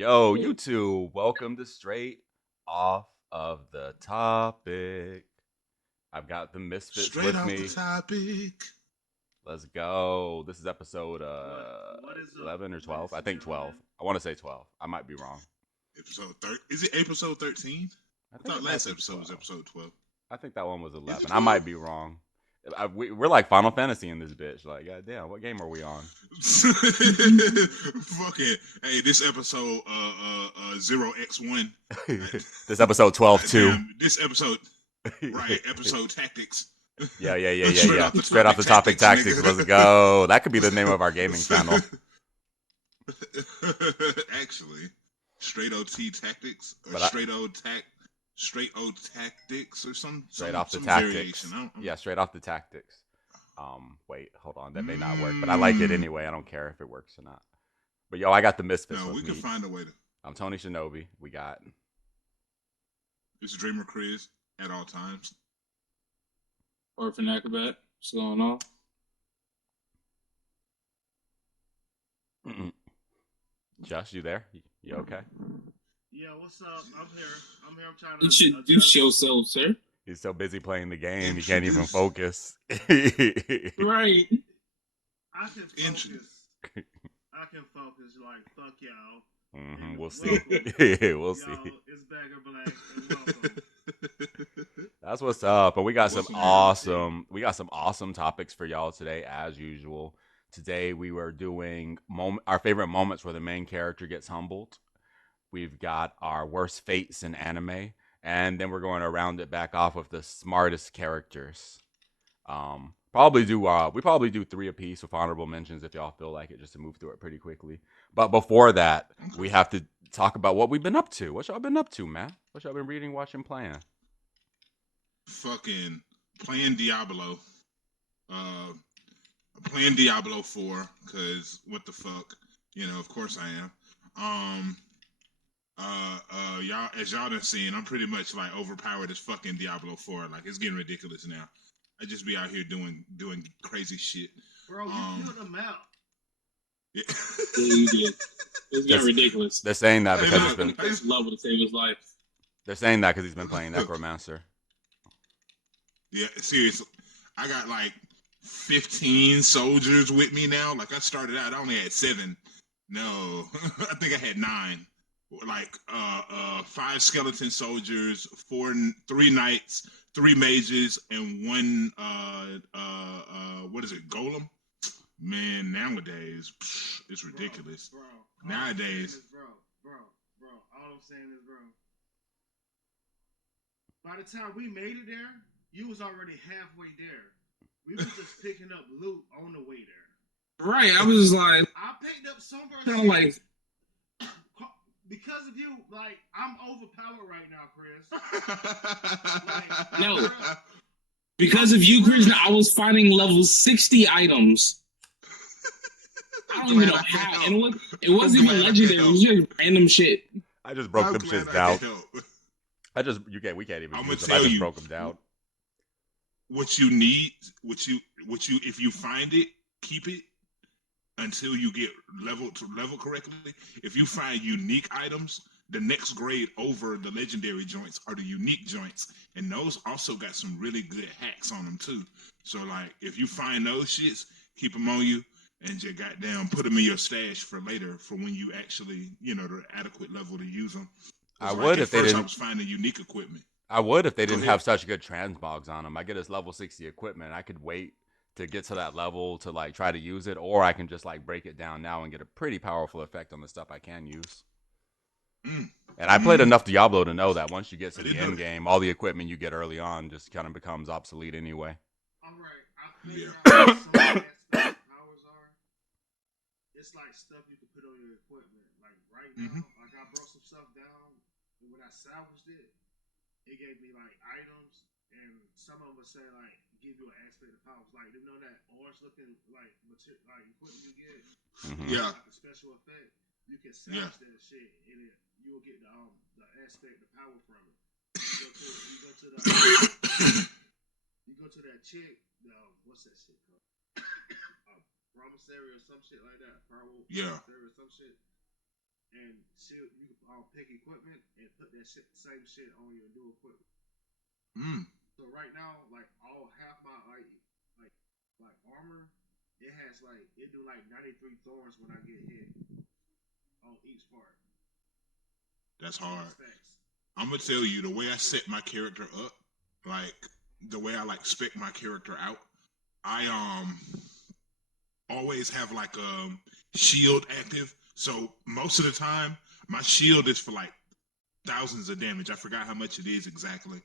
Yo, you two, welcome to Straight Off of the Topic. I've got the Misfits Straight with off the me. topic. Let's go. This is episode What is up? 11 or When 12. this I shit think gonna 12. end? I want to say 12. I might be wrong. Is it episode 13? I I think thought it might last be episode was 12. episode 12. I think that one was Is it 11. I 12? might be wrong. We're like Final Fantasy in this bitch. Like, goddamn, what game are we on? Fuck it. Hey, this episode 0x1. This episode 12 too. Damn, this episode, right, episode tactics. Yeah. Off the Straight off the topic tactics. nigga. Let's go. That could be the name of our gaming channel. Actually, straight OT tactics or But straight O tactics or straight off the some tactics. variation. Yeah, straight off the tactics. Wait, hold on. That may not work, but I like it anyway. I don't care if it works or not. But yo, I got the Misfits No, with we can me. find a way to. I'm Tony Shinobi. We got It's Dreamer Chris at all times. Orphan Acrobat. What's going on? Josh. You there? You okay? Yeah, what's up? I'm here. I'm trying to Introduce adjust. yourself, sir. He's so busy playing the game, he can't even Introduce. focus. Right. I can Intro- focus. I can focus. Like fuck y'all. We'll see. Welcome. We'll see. Y'all, it's Bagger Black and welcome. That's what's up. But we got some What's new? awesome topics for y'all today, as usual. Today we were doing our favorite moments where the main character gets humbled. We've got our worst fates in anime, and then we're going to round it back off with the smartest characters. We probably do three apiece with honorable mentions if y'all feel like it, just to move through it pretty quickly. But before that, we have to talk about what we've been up to. What y'all been up to, man? What y'all been reading, watching, playing? Fucking playing Diablo. Playing Diablo 4, cause what the fuck? Of course I am. Y'all, as y'all done seen, I'm pretty much like overpowered as fucking Diablo 4. Like it's getting ridiculous now. I just be out here doing crazy shit. Bro, you killed him out. Yeah. Yeah, you did. It's getting ridiculous. They're saying that because Hey, it's been. His level to save his life. They're saying that because he's been playing Necromancer. Yeah, seriously. I got like 15 soldiers with me now. Like I started out, I only had 7. No, I think I had 9. Like 5 skeleton soldiers, 3 knights, 3 mages, and 1 what is it, golem? Man, nowadays it's ridiculous. Bro. Nowadays. Bro. All I'm saying is, bro. By the time we made it there, you was already halfway there. We was just picking up loot on the way there. Right. I was just like, I picked up some kind of like, because of you, like I'm overpowered right now, Chris. No. Because of you, Chris, I was finding level 60 items. I don't even know how. And it wasn't even legendary. It was just random shit. I just broke them shits down. We can't even I'm use them. gonna I tell just you. broke them down. What you need, if you find it, keep it until you get level correctly. If you find unique items, the next grade over the legendary joints are the unique joints, and those also got some really good hacks on them too. So like, if you find those shits, keep them on you, and just goddamn put them in your stash for later, for when you actually, the adequate level to use them. I would if they didn't. I was finding unique equipment. I would if they Go didn't ahead. have such good transmogs on them. I get this level 60 equipment. I could wait to get to that level to like try to use it, or I can just like break it down now and get a pretty powerful effect on the stuff I can use. And I played enough Diablo to know that once you get to the end game, all the equipment you get early on just kind of becomes obsolete anyway. All right, I figured out what some aspect powers are. It's like stuff you can put on your equipment. Like right now, like I broke some stuff down, and when I salvaged it, it gave me like items, and some of them say like give you an aspect of powers. Like that orange looking like material, like equipment you get, Yeah. like a special effect. You can salvage that shit, and you will get the aspect, the power from it. You go to that chick. What's that shit called? Promissory or some shit like that. Yeah. Or some shit. and shit, you can pick equipment and put that same shit on your new equipment. Mm. So right now, like all half my like like armor, it has like it do like 93 thorns when I get hit on each part. That's And hard. it's stacks. I'm gonna tell you the way I set my character up, like the way I like spec my character out. I always have like shield active. So most of the time, my shield is for like thousands of damage. I forgot how much it is exactly,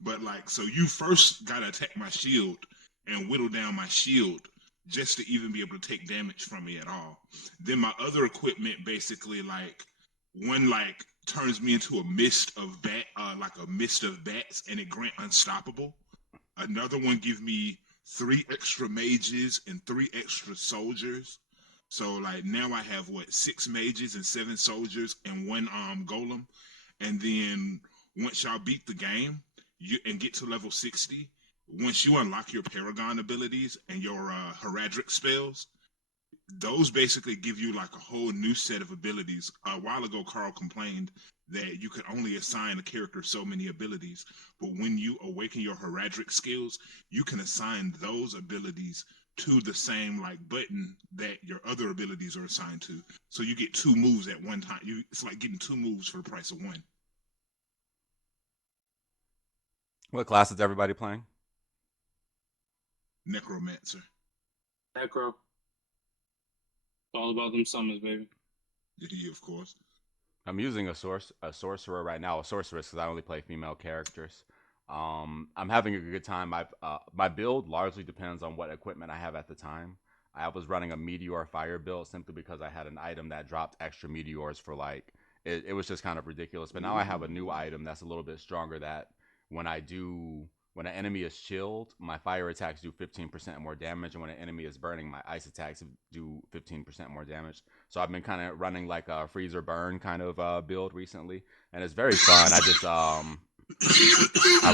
but like, so you first gotta attack my shield and whittle down my shield just to even be able to take damage from me at all. Then my other equipment basically like one like turns me into a mist of like a mist of bats, and it grant unstoppable. Another one give me 3 extra mages and 3 extra soldiers. So like now I have what 6 mages and 7 soldiers and one golem. And then once y'all beat the game you and get to level 60, once you unlock your Paragon abilities and your Heraldric spells, those basically give you like a whole new set of abilities. A while ago, Carl complained that you could only assign a character so many abilities, but when you awaken your Heraldric skills, you can assign those abilities to the same like button that your other abilities are assigned to. So you get 2 moves at one time. It's like getting 2 moves for the price of one. What class is everybody playing? Necromancer. Necro. It's all about them summons, baby. Yeah, of course. I'm using a sorcerer right now, a sorceress, because I only play female characters. I'm having a good time. My build largely depends on what equipment I have at the time. I was running a meteor fire build simply because I had an item that dropped extra meteors for like it was just kind of ridiculous. But now I have a new item that's a little bit stronger that when I do when an enemy is chilled, my fire attacks do 15% more damage, and when an enemy is burning, my ice attacks do 15% more damage. So I've been kind of running like a freezer burn kind of build recently, and it's very fun. I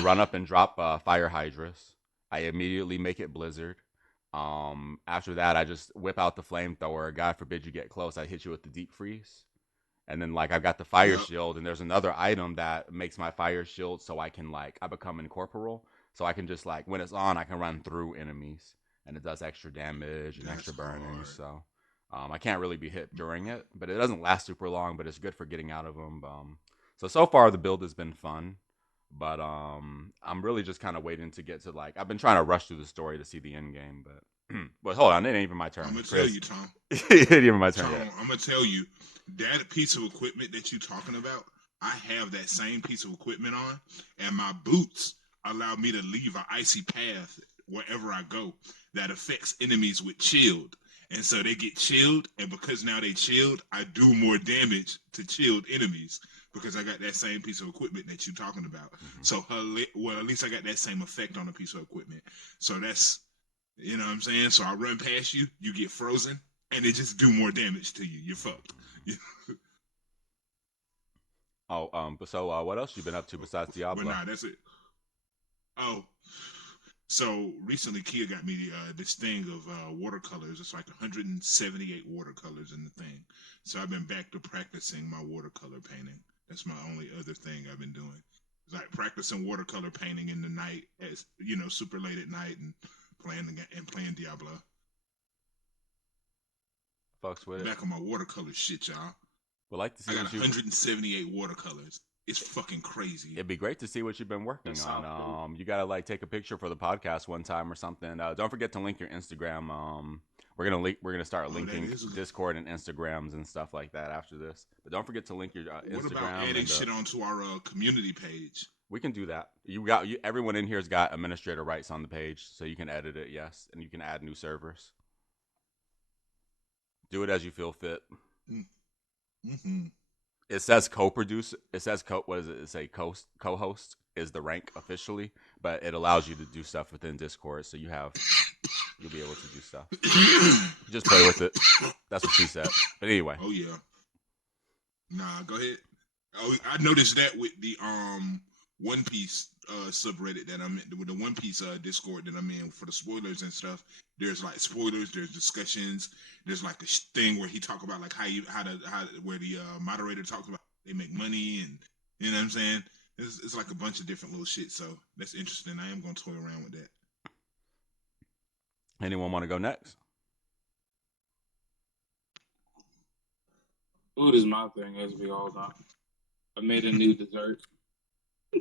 run up and drop fire hydras. I immediately make it blizzard. After that, I just whip out the flamethrower. God forbid you get close, I hit you with the deep freeze. And then like I've got the fire Yep. shield, and there's another item that makes my fire shield so I can like I become incorporeal, so I can just like when it's on, I can run through enemies, and it does extra damage and That's extra burning. hard. So I can't really be hit during it, but it doesn't last super long. But it's good for getting out of them. So far the build has been fun, but I'm really just kind of waiting to get to like I've been trying to rush through the story to see the end game, but. But hold on, it ain't even my I'm turn, gonna tell Chris. you, Tom. It ain't even my turn Tom, yet. I'm gonna tell you that piece of equipment that you're talking about. I have that same piece of equipment on, and my boots allow me to leave an icy path wherever I go that affects enemies with chilled. And so they get chilled, and because now they chilled, I do more damage to chilled enemies because I got that same piece of equipment that you're talking about. Mm-hmm. So, well, at least I got that same effect on a piece of equipment. So that's, you know what I'm saying? So I run past you, you get frozen, and they just do more damage to you. You're fucked. Oh, but so what else you been up to besides But Diablo? nah, that's it. Oh, so recently Kia got me this thing of watercolors. It's like 178 watercolors in the thing. So I've been back to practicing my watercolor painting. That's my only other thing I've been doing. It's like practicing watercolor painting in the night, as you know, super late at night, and playing Diablo. Fucks with it. Back on my watercolor shit, y'all. Would like to I see got what you. 178 watercolors. It's fucking crazy. It'd be great to see what you've been That working on. sounds cool. You gotta like take a picture for the podcast one time or something. Don't forget to link your Instagram. We're gonna start Oh, that linking is. Discord and Instagrams and stuff like that after this. But don't forget to link your What about Instagram adding and shit onto our community page? we can do that. Everyone in here's got administrator rights on the page, so you can edit it. Yes, and you can add new servers. Do it as you feel fit. Mm-hmm. It says co-producer. It says what does it say? Co-host is the rank officially, but it allows you to do stuff within Discord. So you'll be able to do stuff. Just play with it. That's what she said. But anyway, Oh yeah. Nah, go ahead. Oh, I noticed that with the One Piece subreddit that I'm in, with the One Piece Discord that I'm in for the spoilers and stuff. There's like spoilers, there's discussions, there's like a thing where he talk about like where the moderator talks about they make money and you know what I'm saying. It's like a bunch of different little shit. So that's interesting. I am gonna toy around with that. Anyone want to go next? Food is my thing, as we all know. I made a new dessert. I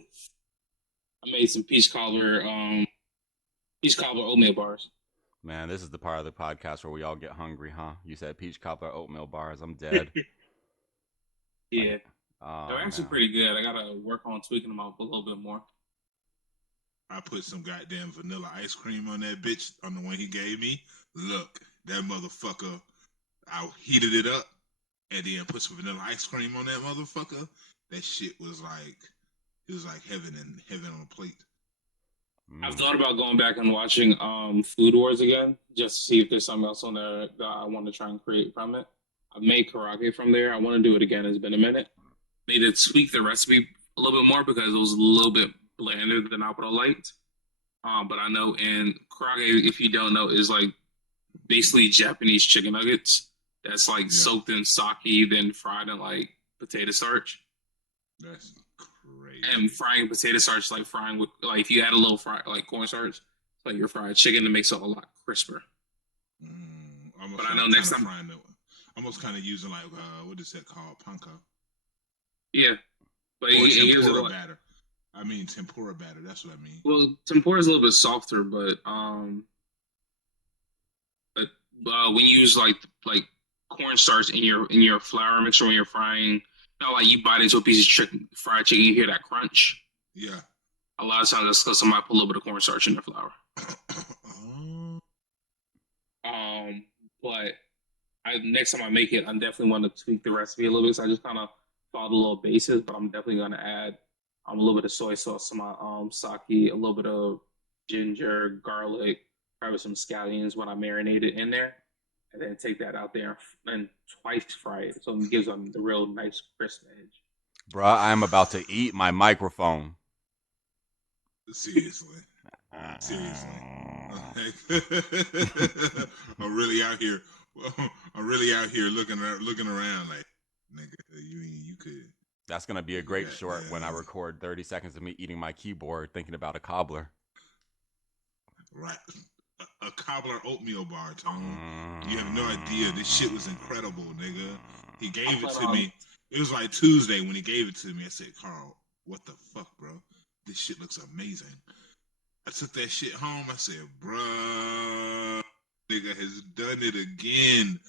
made some peach cobbler oatmeal bars. Man, this is the part of the podcast where we all get hungry, huh? You said peach cobbler oatmeal bars. I'm dead. Yeah, Like, oh, they're actually man. pretty good. I gotta work on tweaking them up a little bit more. I put some goddamn vanilla ice cream on that bitch on the one he gave me. Look, that motherfucker. I heated it up and then put some vanilla ice cream on that motherfucker. That shit was like it was like heaven on a plate. I've thought about going back and watching Food Wars again, just to see if there's something else on there that I want to try and create from it. I've made karage from there. I want to do it again. It's been a minute. Need to tweak the recipe a little bit more because it was a little bit blander than I would have liked. But I know in karage, if you don't know, is like basically Japanese chicken nuggets that's like Yeah, soaked in sake, then fried in like potato starch. that's And crazy. frying potato starch like frying with like if you add a little fry like cornstarch, like your fried chicken, it makes it a lot crisper. But Almost I know like next kind of time, frying the, almost kind of using like what is that called, panko yeah, but or it gives it a tempura like batter. I mean tempura batter. That's what I mean. well, tempura is a little bit softer, but when you use like cornstarch in your flour mixer when you're frying, you know, like you bite into a piece of chicken, fried chicken, you hear that crunch. Yeah. A lot of times that's because somebody put a little bit of cornstarch in the flour. Oh, Um, but I next time I make it, I definitely want to tweak the recipe a little bit. So I just kind of followed a little basis, but I'm definitely gonna add a little bit of soy sauce to my sake, a little bit of ginger, garlic, probably some scallions when I marinate it in there, and then take that out there and twice fry it, so it gives them the real nice crisp edge. Bruh, I'm about to eat my microphone. seriously, seriously. I'm really out here. I'm really out here looking around like, nigga, you could, That's going to be a you great got short when I yeah, record 30 seconds of me eating my keyboard thinking about a cobbler. right. A cobbler oatmeal bar, Tone. You have no idea. This shit was incredible, nigga. He I gave it plan to on me. It was like Tuesday when he gave it to me. I said, Carl, what the fuck, bro? This shit looks amazing. I took that shit home. I said, bruh, nigga has done it again.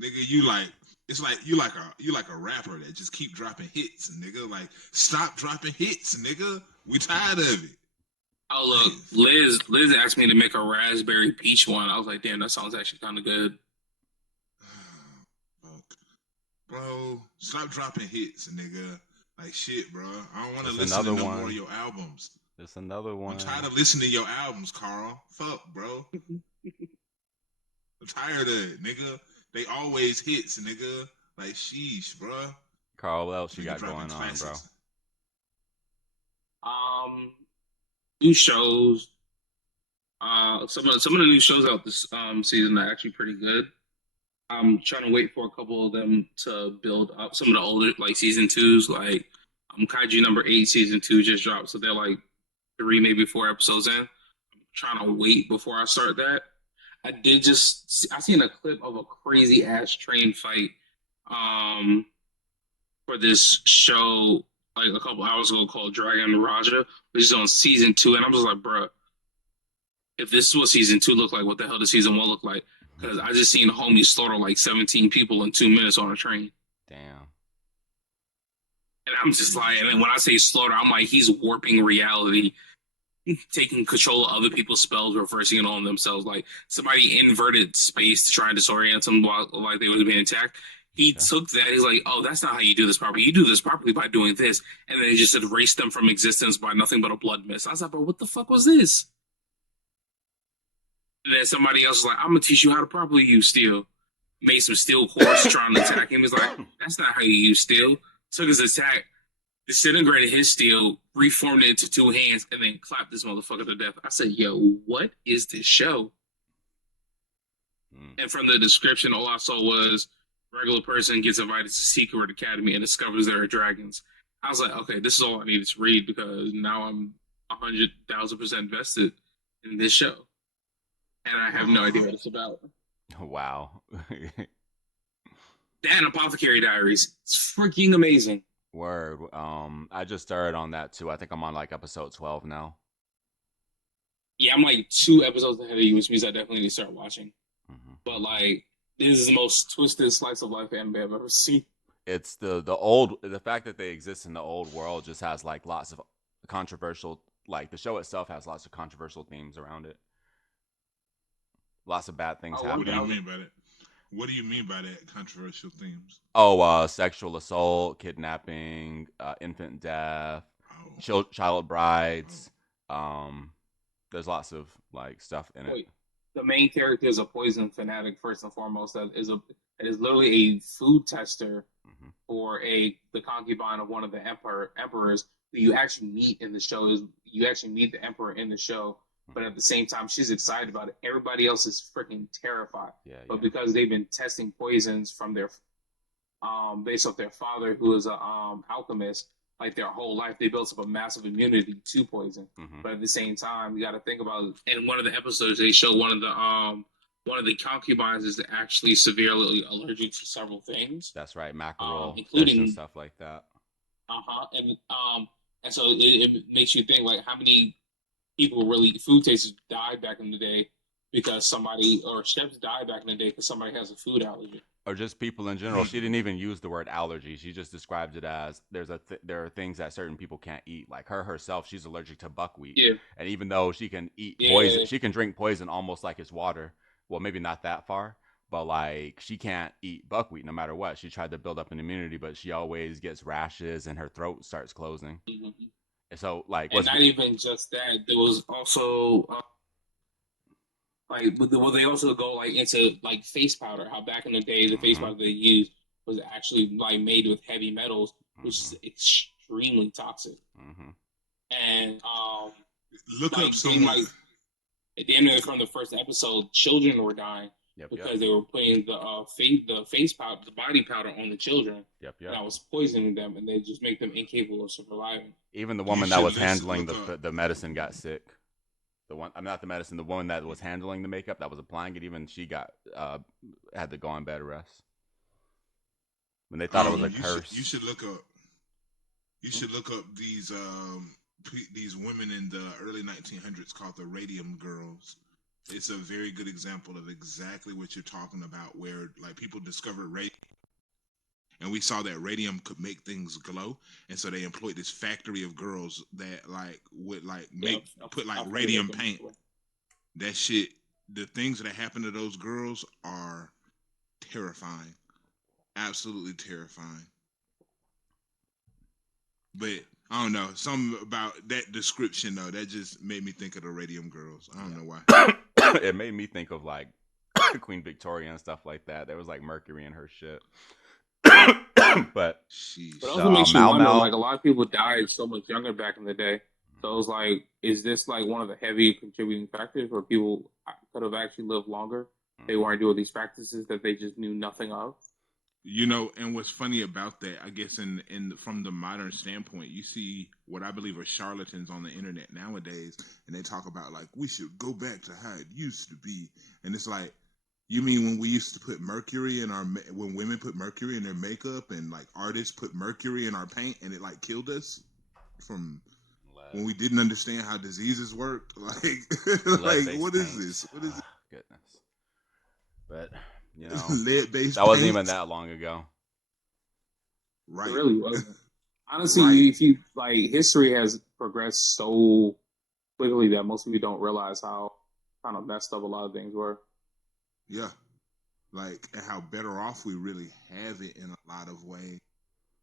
Nigga, you like it's like you like a rapper that just keep dropping hits, nigga. Like stop dropping hits, nigga. We tired of it. Oh Like, look, Liz asked me to make a raspberry peach one. I was like, damn, that sounds actually kind of good. fuck. Bro, stop dropping hits, nigga. Like shit, bro. I don't want to It's listen to another no more of one. your albums. It's another I'm tired one. of listening to your albums, Carl. Fuck, bro. I'm tired of it, nigga. They always hits, nigga. Like sheesh, bro. Carl, what else you Nigga got dropping going on, bro? classics. Um, New shows. Some of the new shows out this season are actually pretty good. I'm trying to wait for a couple of them to build up. Some of the older like season twos, like Kaiju number 8 season 2 just dropped, so they're like 3 maybe 4 episodes in. I'm trying to wait before I start that. I seen a clip of a crazy ass train fight um for this show like a couple hours ago called Dragon Raja, which is on season 2, and I'm just like, bruh, if this is what season 2 looked like, what the hell does season 1 look like? Because I just seen homies slaughter like 17 people in 2 minutes on a train. Damn. And I'm just like, and then when I say slaughter, I'm like, he's warping reality, taking control of other people's spells, reversing it on themselves. Like somebody inverted space to try and disorient them while like they were being attacked. He Okay. took that. He's like, oh, that's not how you do this properly. You do this properly by doing this, and then he just erased them from existence by nothing but a blood mist. I was like, bro, what the fuck was this? And then somebody else was like, I'm gonna teach you how to properly use steel. Made some steel horse trying to attack him. He's like, that's not how you use steel. Took his attack, disintegrated his steel, reformed it into two hands, and then clapped this motherfucker to death. I said, "Yo, what is this show?" Mm. And from the description, all I saw was regular person gets invited to Secret Academy and discovers there are dragons. I was like, okay, this is all I needed to read because now I'm 100,000% invested in this show, and I have no idea what it's about. Wow. Dan Apothecary Diaries. It's freaking amazing. Word. I just started on that too. I think I'm on like episode 12 now. Yeah, I'm like 2 episodes ahead of you, which means I definitely need to start watching. Mm-hmm. But like, this is the most twisted slice of life anime I've ever seen. It's the fact that they exist in the old world just has like lots of controversial, like the show itself has lots of controversial themes around it. Lots of bad things Oh, What do you happening. mean by that? What do you mean by that? Controversial themes. Oh, sexual assault, kidnapping, infant death, Oh, child oh. brides. There's lots of like stuff in it. wait, the main character is a poison fanatic first and foremost. That is literally a food tester Mm-hmm. for the concubine of one of the emperors who you actually meet in the show. Is you actually meet the emperor in the show, but Mm-hmm. at the same time she's excited about it. Everybody else is freaking terrified. Yeah, But yeah. because they've been testing poisons from their based off their father who is a alchemist, like their whole life they built up a massive immunity to poison. Mm-hmm. But at the same time, you got to think about in one of the episodes they show one of the concubines is actually severely allergic to several things, That's right. Mackerel, fish, and including stuff like that. and so it makes you think like how many people really food tasters died back in the day because somebody or chefs died back in the day because somebody has a food allergy. Or just people in general. She didn't even use the word allergy. She just described it as there are things that certain people can't eat. Like her herself, she's allergic to buckwheat, Yeah, and even though she can eat poison, yeah, she can drink poison almost like it's water. Well, maybe not that far, but like she can't eat buckwheat no matter what. She tried to build up an immunity, but she always gets rashes and her throat starts closing. mm-hmm. And so, like, And what's not even just that. There was also well, they also go like into like face powder. How back in the day, the face mm-hmm, powder they used was actually like made with heavy metals, which mm-hmm, is extremely toxic. mm-hmm. And Look up like they someone. might at the end of from the first episode, children were dying Yep, yep, because they were putting the face powder, the body powder on the children, yep, and yep. I was poisoning them, and they just make them incapable of surviving. Even the You woman that should was listen. handling Look up. the medicine got sick. The one, I'm not the medicine. The woman that was handling the makeup that was applying it, even she got had to go on bed rest when they thought it was a You should. You curse. should look up. You should look up these women in the early 1900s called the Radium Girls. It's a very good example of exactly what you're talking about, where like people discovered radium, and we saw that radium could make things glow, and so they employed this factory of girls that like would like Yeah, make put like I've heard of radium them paint. before. That shit, the things that happen to those girls are terrifying, absolutely terrifying. But I don't know, something about that description though that just made me think of the Radium Girls. I don't know why. Yeah, it made me think of like Queen Victoria and stuff like that. There was like mercury in her shit. But But it Sheesh. also makes you Mal wonder, like Mal, a lot of people died so much younger back in the day. So it was like, is this like one of the heavy contributing factors where people could have actually lived longer? They mm-hmm. weren't doing these practices that they just knew nothing of. You know, and what's funny about that, I guess, in from the modern standpoint, you see what I believe are charlatans on the internet nowadays, and they talk about like we should go back to how it used to be, and it's like, you mean when we used to put mercury in when women put mercury in their makeup, and like artists put mercury in our paint, and it like killed us from when we didn't understand how diseases worked? Like, Lead like based what is paints. this? What is it? Goodness. But you know, Lead based that wasn't even paint? that long ago. It Right, really wasn't. right. Honestly, if you like, history has progressed so quickly that most people don't realize how kind of messed up a lot of things were. Yeah. Like and how better off we really have it in a lot of ways.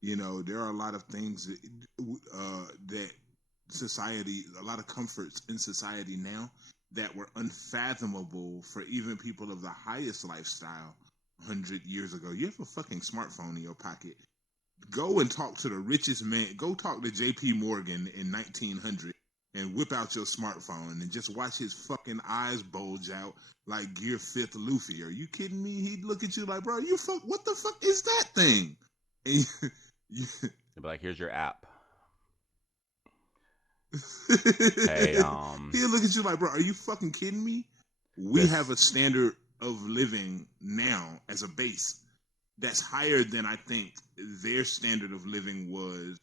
You know, there are a lot of things that society, a lot of comforts in society now that were unfathomable for even people of the highest lifestyle 100 years ago. You have a fucking smartphone in your pocket. Go and talk to the richest man. Go talk to J.P. Morgan in 1900 and whip out your smartphone and just watch his fucking eyes bulge out like Gear Fifth Luffy. Are you kidding me? He'd look at you like, bro, you fuck. What the fuck is that thing? And They'd be like, "Here's your app." Hey, he'll look at you like, bro, are you fucking kidding me? We have this a standard of living now as a base that's higher than I think their standard of living was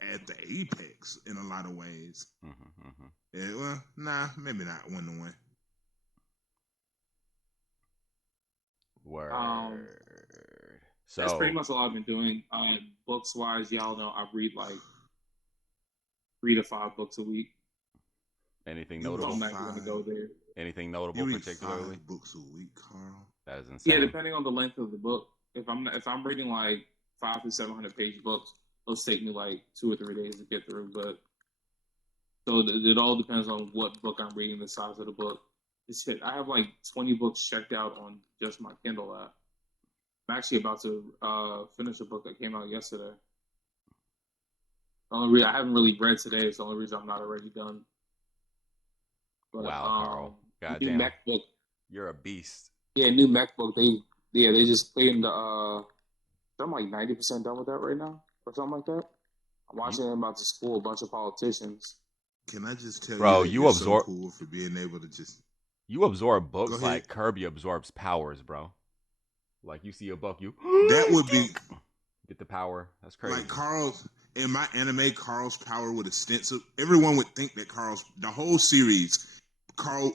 at the apex in a lot of ways. mm-hmm, mm-hmm. Yeah, well, nah, maybe not 1-1. Word. That's pretty So, much all I've been doing. Books wise, y'all know I read like 3 to 5 books a week. anything You So read I'm notable? not going to five. go there. Anything You notable read particularly? 5 books a week, Carl. That is Yeah, insane. depending on the length of the book. If I'm reading like 5 to 700 page books, those take me like 2 or 3 days to get through. But so it all depends on what book I'm reading, the size of the book. I have like 20 books checked out on just my Kindle app. I'm actually about to finish a book that came out yesterday. I haven't really read today. It's the only reason I'm not already done. But Wow, Carl. new Goddamn. mech book, You're a beast. yeah, new mech book. They just played in the. I'm like 90% done with that right now, or something like that. I'm You, watching them about to school a bunch of politicians. Can I just tell you bro, that you're so cool for being able to just you absorb go books ahead? like Kirby absorbs powers, bro. Like you see a book, you That would be get the power. That's like crazy. Carl's in my anime. Carl's power would extensive. Everyone would think that the whole series,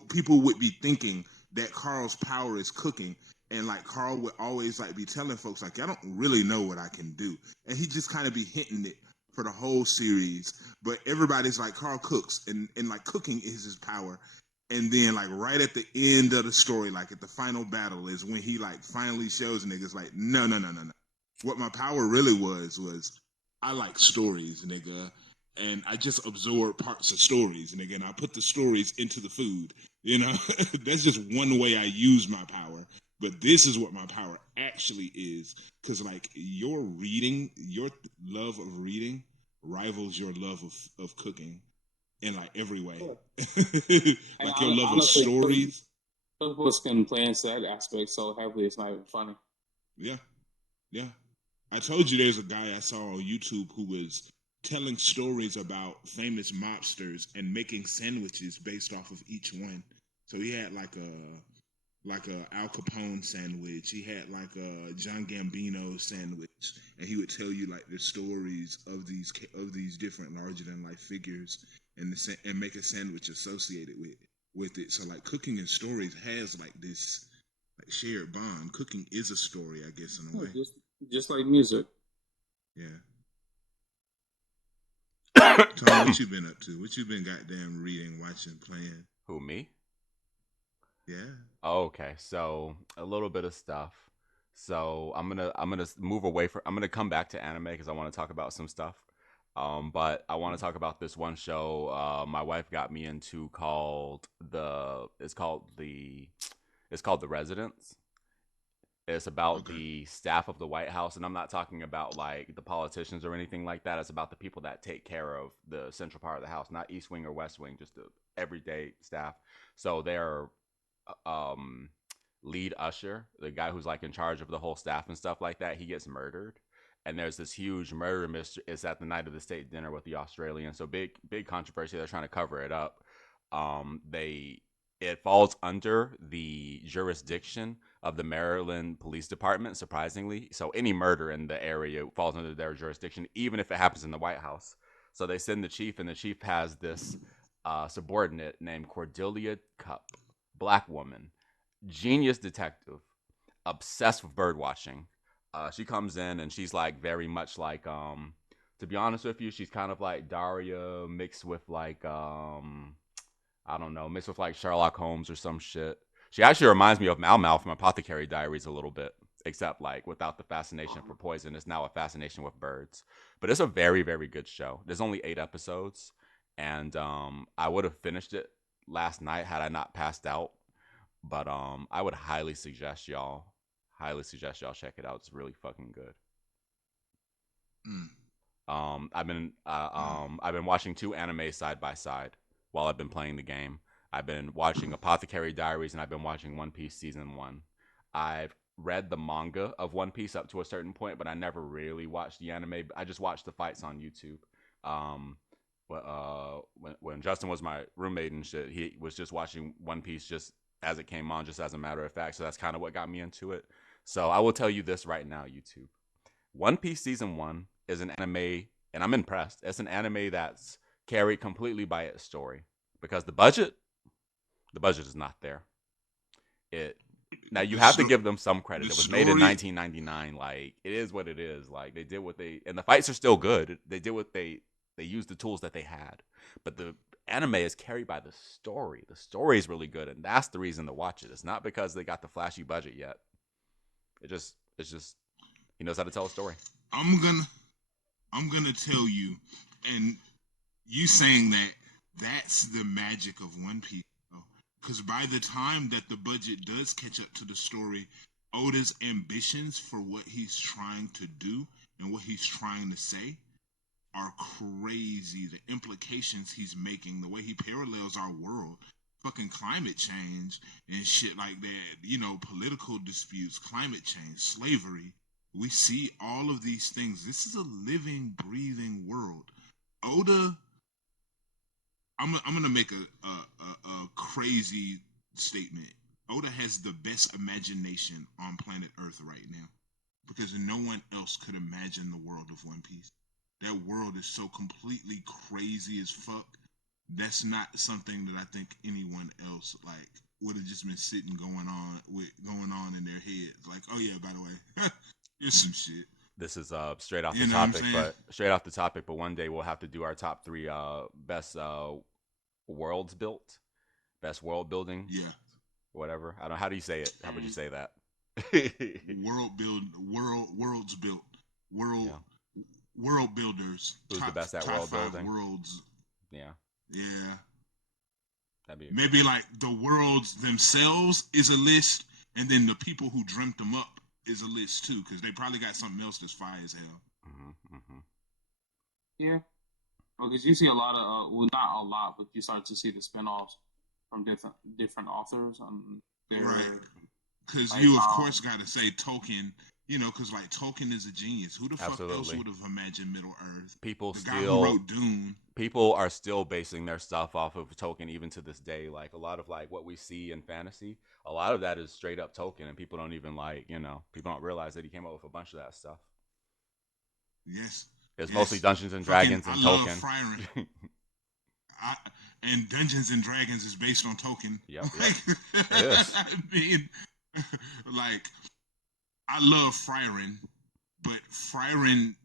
people would be thinking that Carl's power is cooking, and like Carl would always like be telling folks like, I don't really know what I can do, and he just kind of be hinting it for the whole series. But everybody's like, Carl cooks, and like cooking is his power. And then like right at the end of the story, like at the final battle, is when he like finally shows niggas like, no, no, no, no, no. What my power really was I like stories, nigga. And I just absorb parts of stories, nigga, and I put the stories into the food. You know, that's just one way I use my power. But this is what my power actually is. Because, like, your love of reading rivals your love of cooking in, like, every way. Sure. And Like, your love of honestly, stories. cookbooks can play into that aspect so heavily it's not even funny. Yeah, yeah. I told you there's a guy I saw on YouTube who was telling stories about famous mobsters and making sandwiches based off of each one. So he had like a Al Capone sandwich. He had like a John Gambino sandwich, and he would tell you like the stories of these different larger than life figures, and make a sandwich associated with it. So like cooking and stories has like this like shared bond. Cooking is a story, I guess, in a Yeah, way. just like music. Yeah. Tony, what you been up to? What you been goddamn reading, watching, playing? Who, me? Yeah. Oh, okay, so a little bit of stuff. So I'm gonna move away from. I'm gonna come back to anime because I want to talk about some stuff. But I want to talk about this one show my wife got me into called the. It's called The Residence. It's about Okay. the staff of the White House, and I'm not talking about like the politicians or anything like that. It's about the people that take care of the central part of the house, not East Wing or West Wing, just the everyday staff. So they're um, lead usher, the guy who's like in charge of the whole staff and stuff like that, he gets murdered. And there's this huge murder mystery. It's at the night of the state dinner with the Australians. So big controversy. They're trying to cover it up. They It falls under the jurisdiction of the Maryland Police Department, surprisingly. So any murder in the area falls under their jurisdiction, even if it happens in the White House. So they send the chief, and the chief has this subordinate named Cordelia Cup, black woman, genius detective, obsessed with bird watching. She comes in and she's like very much like to be honest with you, she's kind of like Daria mixed with like I don't know, mixed with like Sherlock Holmes or some shit. She actually reminds me of Mal Mal from Apothecary Diaries a little bit, except like without the fascination for poison. It's now a fascination with birds. But it's a very, very good show. There's only 8 episodes, and I would have finished it last night had I not passed out. But I would highly suggest y'all check it out. It's really fucking good. Mm. I've been watching two anime side by side while I've been playing the game. I've been watching Apothecary Diaries and I've been watching One Piece season 1. I've read the manga of One Piece up to a certain point, but I never really watched the anime. I just watched the fights on YouTube. Um, when Justin was my roommate and shit, he was just watching One Piece just as it came on, just as a matter of fact. So that's kind of what got me into it. So I will tell you this right now, YouTube. One Piece season 1 is an anime, and I'm impressed. It's an anime that's carried completely by its story because the budget is not there. It Now you The have to sto- give them some credit. the It was made in story. 1999. Like it is what it is. Like they did what they, and the fights are still good. They did what they used the tools that they had, but the anime is carried by the story. The story is really good, and that's the reason to watch it. It's not because they got the flashy budget yet. It's just he knows how to tell a story. I'm gonna I'm gonna tell you, and you saying that that's the magic of One Piece. Because by the time that the budget does catch up to the story, Oda's ambitions for what he's trying to do and what he's trying to say are crazy. The implications he's making, the way he parallels our world, fucking climate change and shit like that, political disputes, climate change, slavery. We see all of these things. This is a living, breathing world. Oda, I'm gonna make a crazy statement. Oda has the best imagination on planet Earth right now because no one else could imagine the world of One Piece. That world is so completely crazy as fuck. That's not something that I think anyone else like would have just been sitting going on in their heads. Like, oh yeah, by the way, here's some shit. This is straight off the You know what I'm topic, saying? but straight off the topic. But one day we'll have to do our top three best worlds built, best world building, Yeah. whatever. I don't know how do you say it. How would you say that? Worlds built. World Yeah. world builders. Who's the best at Top world five building? worlds. Yeah, Yeah. that'd be a good Maybe one. like the worlds themselves is a list, and then the people who dreamt them up is a list too, because they probably got something else that's fire as hell. Mm-hmm. Yeah, because you see a lot of well, not a lot, but you start to see the spinoffs from different authors on Right. their Because like you of course got to say Tolkien. Because like Tolkien is a genius. Who the fuck else Absolutely. would have imagined Middle Earth? People The guy who still wrote Dune. people are still basing their stuff off of Tolkien even to this day. Like a lot of like what we see in fantasy, a lot of that is straight up Tolkien, and people don't even people don't realize that he came up with a bunch of that stuff. Yes. It's mostly Yes. Dungeons and Fucking Dragons I and love Tolkien. Friaren. I, and Dungeons and Dragons is based on Tolkien. Yep, yep. Like, It is. I mean, like, I love Friaren, but Friaren,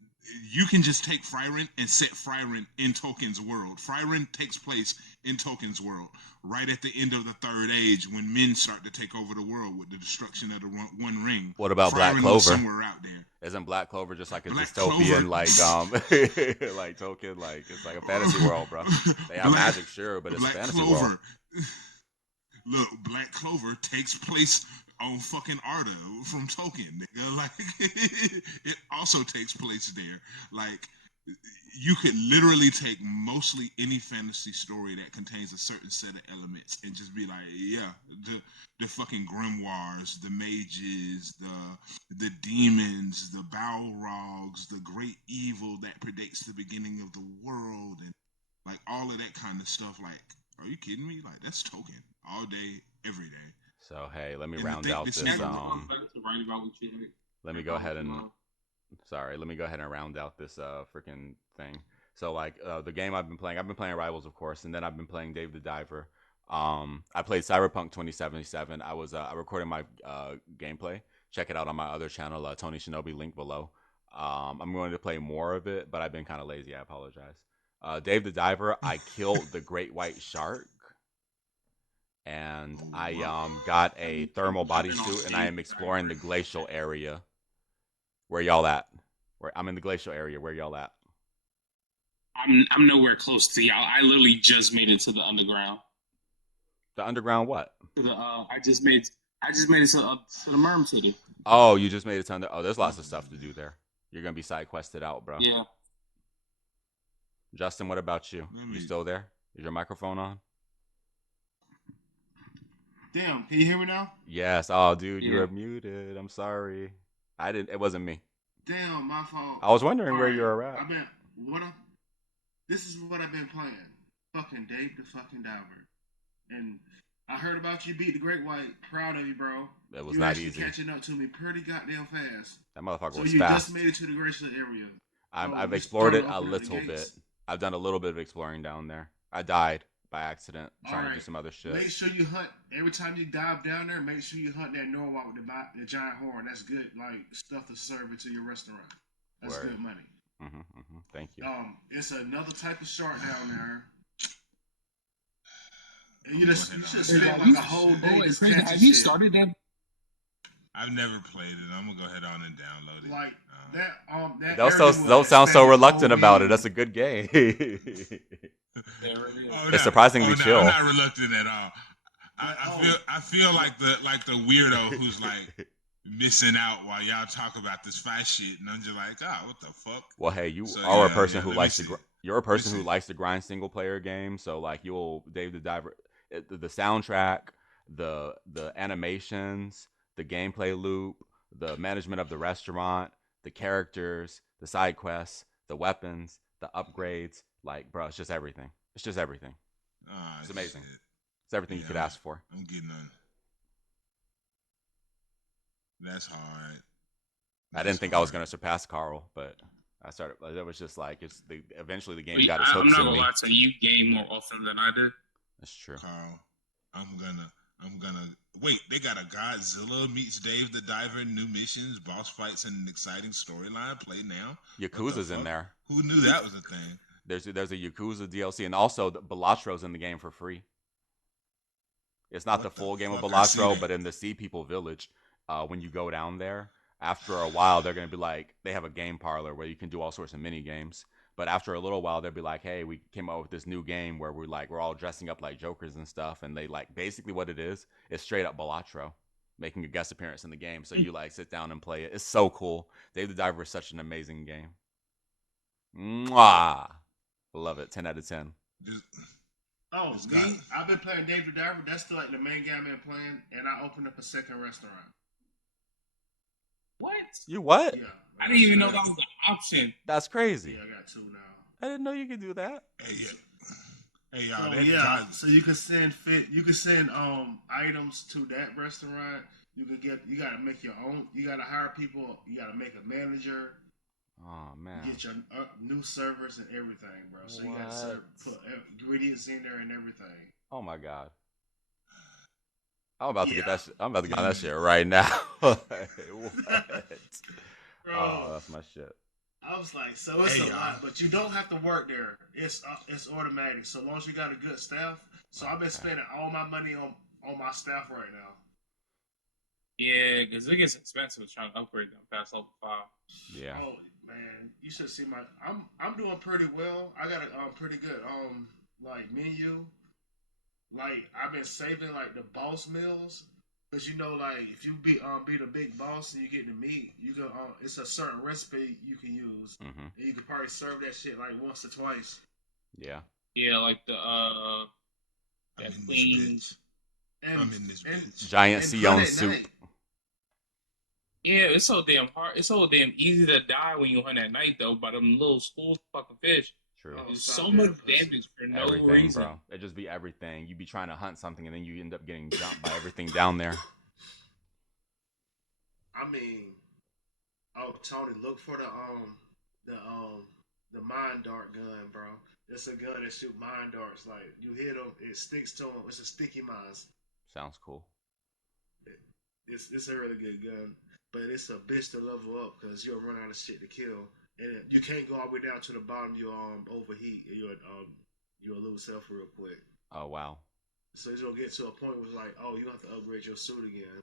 you can just take Friaren and set Friaren in Tolkien's world. Friaren takes place in Tolkien's world, right at the end of the Third Age when men start to take over the world with the destruction of the One Ring. What about Black Friaren was Clover? somewhere out there. Isn't Black Clover just like a Black dystopian, Clover. like Tolkien? Like it's like a fantasy world, bro. They have Black magic, sure, but it's a Black fantasy world. Clover. Look, Black Clover takes place on fucking Arda from Tolkien, nigga. Like it also takes place there. Like you could literally take mostly any fantasy story that contains a certain set of elements and just be like, yeah, the fucking grimoires, the mages, the demons, the Balrogs, the great evil that predates the beginning of the world, and like all of that kind of stuff. Like, are you kidding me? Like that's Tolkien all day, every day. So hey, let me And to round think out this this. nigga, back to writing about what you like. Let me go ahead and let me go ahead and round out this freaking thing. So like the game I've been playing Rivals, of course, and then I've been playing Dave the Diver. I played Cyberpunk 2077. I recorded my gameplay. Check it out on my other channel, Tony Shinobi, link below. I'm going to play more of it, but I've been kind of lazy. I apologize. Dave the Diver, I killed the great white shark, and oh, I wow. got a thermal bodysuit, and I am exploring the glacial area. Where y'all at? Where I'm in the glacial area. Where y'all at? I'm nowhere close to y'all. I literally just made it to the underground. The underground what? To the I just made it to the Merm City. Oh, you just made it to under. Oh, there's lots of stuff to do there. You're gonna be side quested out, bro. Yeah. Justin, what about you? Let You me. still there? Is your microphone on? Damn, can you hear me now? Yes. Oh, dude, you Yeah. were muted. I'm sorry. I didn't. It wasn't me. Damn, my fault. I was wondering All where right, you were at. I've been what? This is what I've been playing. Fucking Dave the fucking Diver, and I heard about you beat the Great White. Proud of you, bro. It was You not actually easy. catching up to me pretty goddamn fast. That motherfucker So was you just fast. made it to the glacial area. I've You explored starting it to a open up the little bit. gates. I've done a little bit of exploring down there. I died by accident All trying to do right. some other shit. Make sure you hunt every time you dive down there. Make sure you hunt that Norwalk with the giant horn. That's good, like stuff to serve it to your restaurant. That's Word. good money. Thank you. It's another type of shark down there. And I'm you going just ahead you and should download spend that like a shit. whole Oh day wait, just Fraser, catching have you shit. started that? I've never played it. I'm gonna go ahead on and download it. Like that Don't area so will don't sound expand so your reluctant whole about it. meal. That's a good game. Yeah, it really is. Oh, It's no. surprisingly Oh, no, chill. I'm not reluctant at all. But, I feel like the weirdo who's like missing out while y'all talk about this fight shit, and I'm just like, what the fuck? Well, hey, you So are a yeah, person who let me likes see. you're a person Let who me see. likes to grind single player games. So like you'll Dave the Diver, the soundtrack, the animations, the gameplay loop, the management of the restaurant, the characters, the side quests, the weapons, the upgrades. Like, bro, it's just everything. It's just everything. It's amazing. Shit. It's everything you Yeah, could ask for. I'm getting on. That's hard. I didn't think I was gonna surpass Carl, but I started. It was just like eventually the game Wait, got its I'm hooks not in gonna me. lie to you. Game more often than I do. That's true. Carl, I'm gonna wait. They got a Godzilla meets Dave the Diver, new missions, boss fights, and an exciting storyline. Play now. What the Yakuza's in fuck? there. Who knew that was a thing? There's a Yakuza DLC, and also the Balatro's in the game for free. It's not the What the full game of fuck? I see Balatro, that. but in the Sea People Village, when you go down there, after a while, they're gonna be like, they have a game parlor where you can do all sorts of mini games. But after a little while, they'll be like, "Hey, we came up with this new game where we're all dressing up like jokers and stuff." And they like basically what it is straight up Balatro making a guest appearance in the game. So you like sit down and play it. It's so cool. Dave the Diver is such an amazing game. Mwah! Love it. 10 out of 10. This, Oh, this me? guy. I've been playing Dave the Diver. That's still like the main game I've been playing, and I opened up a second restaurant. What? You what? Yeah, I didn't even know that was an option. That's crazy. Yeah, I got two now. I didn't know you could do that. Hey, hey, y'all. So That yeah, God. so you can send items to that restaurant. You gotta make your own. You gotta hire people. You gotta make a manager. Oh man. Get your new servers and everything, bro. So you gotta put ingredients in there and everything. Oh my god. I'm about to get Yeah. that. I'm about to get on that shit right now. What? Bro, Oh, that's my shit. I was like, so it's Hey, a y'all. lot, but you don't have to work there. It's automatic, so long as you got a good staff. So I've been Okay. spending all my money on my staff right now. Yeah, because it gets expensive trying to upgrade them past level 5. Yeah. Oh man, you should see my. I'm doing pretty well. I got a pretty good like menu. Like I've been saving like the boss meals. Cause you know, like if you be the big boss and you get the meat, you can it's a certain recipe you can use, Mm-hmm. and you can probably serve that shit like once or twice. Yeah. Yeah, like the I'm that in queen. this bitch. And I'm in this bitch. Giant and Sion hunt at soup. night. Yeah, it's so damn hard. It's so damn easy to die when you hunt at night though by them little school fucking fish. True. Oh, There's stop so that, much pussy. damage for no Everything, reason. bro. It just be everything. You be trying to hunt something and then you end up getting jumped by everything down there. I mean, oh Tony, look for the mind dart gun, bro. It's a gun that shoot mind darts. Like you hit them, it sticks to them. It's a sticky mines. Sounds cool. It's a really good gun, but it's a bitch to level up because you'll run out of shit to kill, and you can't go all the way down to the bottom. You overheat. You'll lose health real quick. Oh wow. So you'll get to a point where it's like, oh, you have to upgrade your suit again.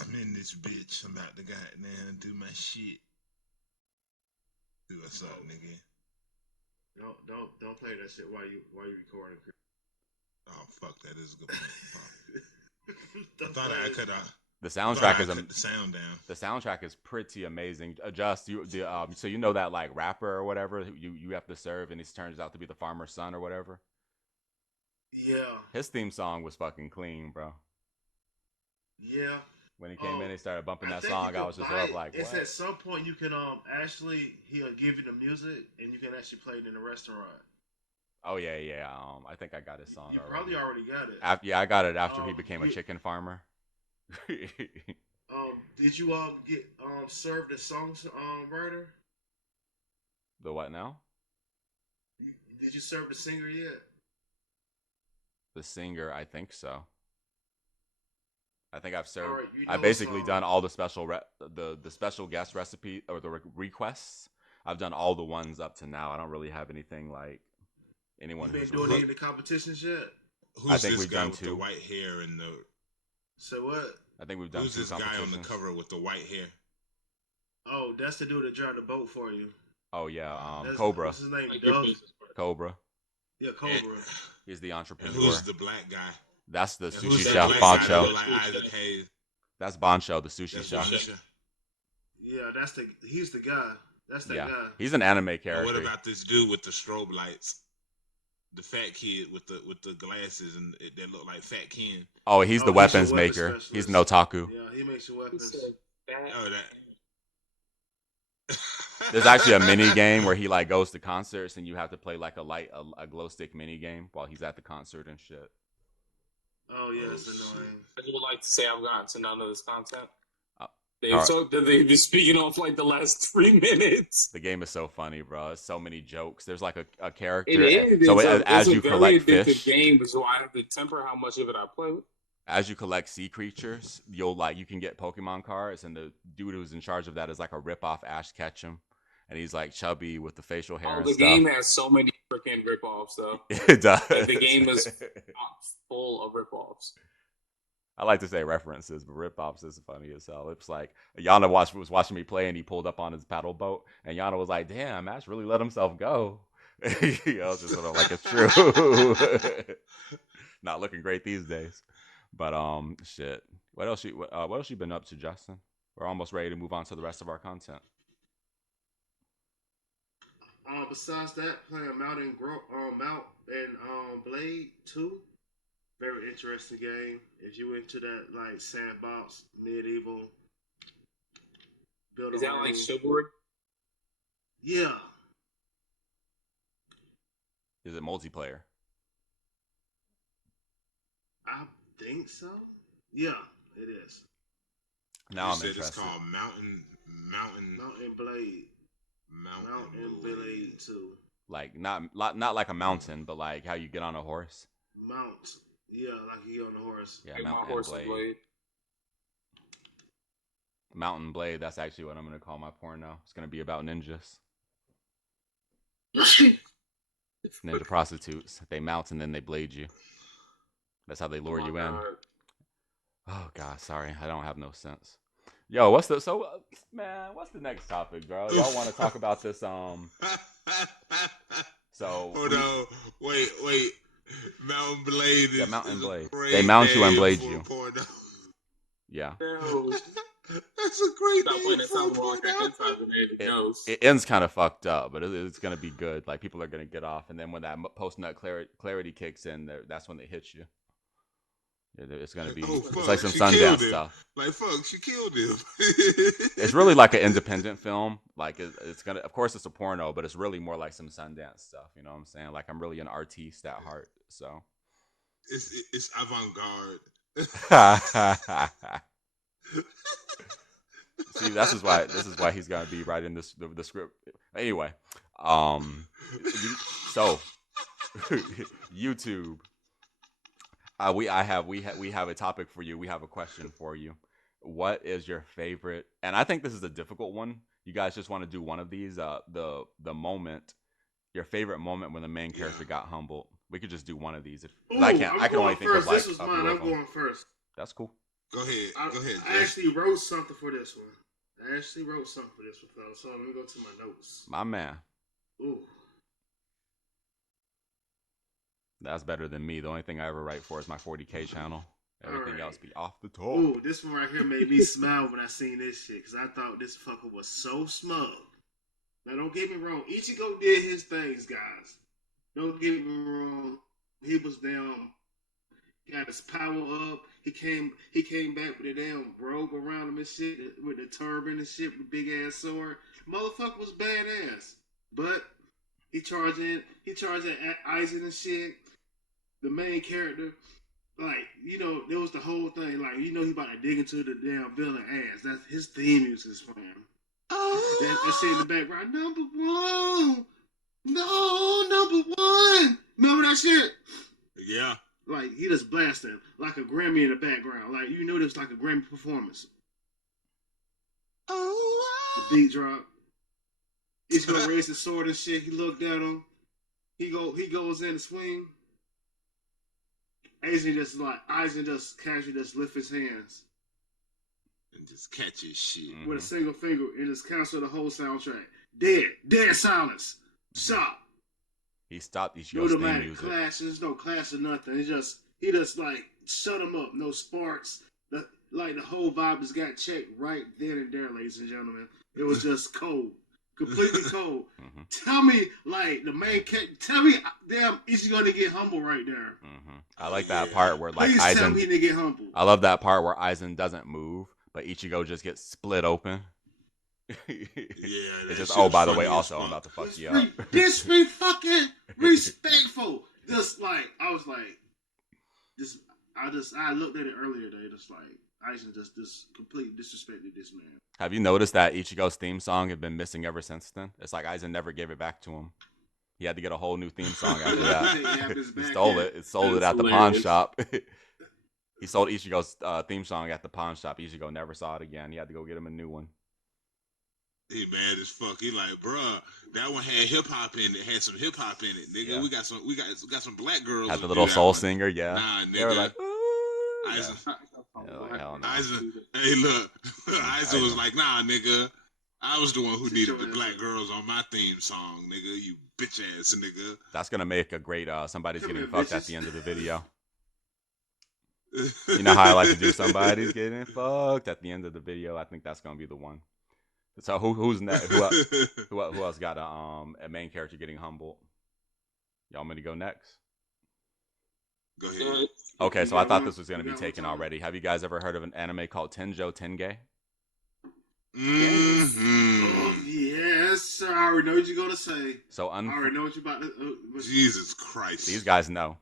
I'm in this bitch. I'm about to goddamn do my shit. Do what's up, nigga? Don't play that shit while you recording. Oh fuck, that is a good point. Fuck. I Don't thought play I it. could. The Thought soundtrack I is a cut the sound down. the soundtrack is pretty amazing. Adjust you the so you know that like rapper or whatever you have to serve and he turns out to be the farmer's son or whatever. Yeah, His theme song was fucking clean, bro. yeah. When he came in, he started bumping I that think you song. I could was just buy up it. like, It's at what? some point you can actually he'll give you the music and you can actually play it in a restaurant. Oh yeah, yeah. I think I got his song You already. probably already got it. Yeah, I got it after he became a You chicken farmer. did you get served a song writer? The what now? Did you serve the singer yet? The singer, I think so. I think I've All served. right, you I know it's basically done all the the special guest recipe or the requests. I've done all the ones up to now. I don't really have anything like anyone you been who's doing any request. of the competitions yet? I Who's think this we've guy done with the two. white hair and the? So what? I think we've done Who's two this guy on the competitions. cover with the white hair? Oh, that's the dude that drive the boat for you. Oh yeah, That's Cobra, what's his name? Like your Duff. business partner. Cobra. Yeah, And, Cobra. He's the and who's entrepreneur. the black guy? That's the And sushi who's that chef, black guy that Boncho. look like Isaac Hayes? That's Boncho, the sushi That's chef. Bonisha. Yeah, he's the guy. That's that Yeah, guy. he's an anime And what character. about this dude with the strobe lights? The fat kid with the glasses and that look like Fat Ken. Oh, he's the He's your weapons weapons maker. He's an specialist. otaku. Yeah, he makes your He weapons. said that. Oh, that. There's actually a mini game where he like goes to concerts and you have to play like a glow stick mini game while he's at the concert and shit. Oh yeah, Oh, that's shit. annoying. I would like to say I've gotten to none of this content. Uh, They've been speaking on for like the last 3 minutes. The game is so funny, bro. It's so many jokes. There's like a It character. is. So It's as a you very collect addictive fish, game, so I have to temper how much of it I play with. as you collect sea creatures, you can get Pokemon cards, and the dude who's in charge of that is like a rip off Ash Ketchum, and he's like chubby with the facial hair Oh, and the stuff. game has so many freaking ripoffs, though. It does. Like the game is full of ripoffs. I like to say references, but rip-offs is funny as hell. It's like Yana was watching me play, and he pulled up on his paddle boat, and Yana was like, "Damn, Ash really let himself go." I was just sort of like, "It's true." Not looking great these days, but shit. What else you been up to, Justin? We're almost ready to move on to the rest of our content. Besides that, playing Mount and Blade 2. Very interesting game. If you into that like sandbox, medieval, build Is a that like home. chivalry? Yeah. Is it multiplayer? I think so. Yeah, it is. Now You I'm said it's interested. called Mountain Mountain Blade. Mountain Blade 2. Like not like a mountain, but like how you get on a horse. Mount. Yeah, like you on the horse. Yeah, Like my Mountain horse's Blade. blade. Mountain Blade. That's actually what I'm gonna call my porno. It's gonna be about ninjas, ninja prostitutes. They mount and then they blade you. That's how they Oh lure my you in. God. Oh God, sorry, I don't have no sense. Yo, man? What's the next topic, bro? Y'all want to talk about this? So Hold on, wait. Mountain Blade yeah, is, Mountain is Blade. a great They mount you and name blade for a you. porno. Yeah. No. That's a great Stop playing name that for a sound more like porno. an hentai than anything else. It ends kind of fucked up, but it's gonna be good. Like people are gonna get off, and then when that post nut clarity kicks in, that's when it hits you. It's gonna be. Oh It's fuck, like some she killed Sundance him. stuff. Like fuck, she killed him. It's really like an independent film. Like it's gonna. Of course, it's a porno, but it's really more like some Sundance stuff. You know what I'm saying? Like I'm really an artiste at heart. So. It's avant-garde. See, this is why he's gonna be writing the script. Anyway, um, so YouTube. We have a topic for you. We have a question for you. What is your favorite? And I think this is a difficult one. You guys just want to do one of these. The moment, your favorite moment when the main character got humbled. We could just do one of these. Ooh, I can't. I can only think of first. like This was a mine. few of I'm them. going first. That's cool. Go ahead. I Jess. actually wrote something for this one. I actually wrote something for this one, fellas. So let me go to my notes. My man. Ooh. That's better than me. The only thing I ever write for is my 40K channel. All Everything else right. be off the top. Ooh, this one right here made me smile when I seen this shit because I thought this fucker was so smug. Now, don't get me wrong. Ichigo did his things, guys. Don't get me wrong. He was down, got his power up. He came back with a damn robe around him and shit, with the turban and shit, with the big ass sword. Motherfucker was badass. But he charged in Aizen and shit. The main character, like, there was the whole thing, like, he about to dig into the damn villain ass. That's his theme music is playing. That shit in the background. Number one. No, number one. Remember that shit? Yeah. Like, he just blasted him like a Grammy in the background. Like, it was like a Grammy performance. The beat drop. He's gonna raise his sword and shit. He looked at him. He goes in the swing. Aizen just casually just lift his hands And just catch his shit. with a single finger and just cancel the whole soundtrack. Dead silence. Stop. He stopped No Ichigo's theme dramatic music. clash. There's no clash or nothing. He just like shut him up. No sparks. The whole vibe just got checked right then and there, ladies and gentlemen. It was just cold, completely cold. Tell me, like the main character. Tell me, damn, Ichigo to get humble right there. I like that part where like Please tell Aizen. me to get humble. I love that part where Aizen doesn't move, but Ichigo just gets split open. It's just, oh, by the way, also I'm about to fuck you up. Fucking respectful. Just like I was like, I looked at it earlier today. Just like Aizen just completely disrespected this man. Have you noticed that Ichigo's theme song had been missing ever since then? It's like Aizen never gave it back to him. He had to get a whole new theme song after that. He stole it. It sold it at the pawn shop. He sold Ichigo's theme song at the pawn shop. Ichigo never saw it again. He had to go get him a new one. He mad as fuck. He like, bruh, that one had hip hop in it. Had some hip hop in it, nigga. Yeah. We got some black girls. Had the little soul one. singer, yeah. Nah, nigga. They were like, Aizen, yeah, like, hell no. Hey, look, Aizen was like, nah, nigga. I was the one who needed the black girls on my theme song, nigga. You bitch ass nigga. That's gonna make a great somebody's getting fucked at the end of the video. You know how I like to do somebody's getting fucked at the end of the video? I think that's gonna be the one. So who's next? Who else got a main character getting humbled? Y'all want me to go next? Go ahead. Okay, so I thought this was gonna be taken already. Have you guys ever heard of an anime called Tenjo Tenge? Yes, I already know what you're gonna say. So I already know what you're about to. Jesus Christ. These guys know.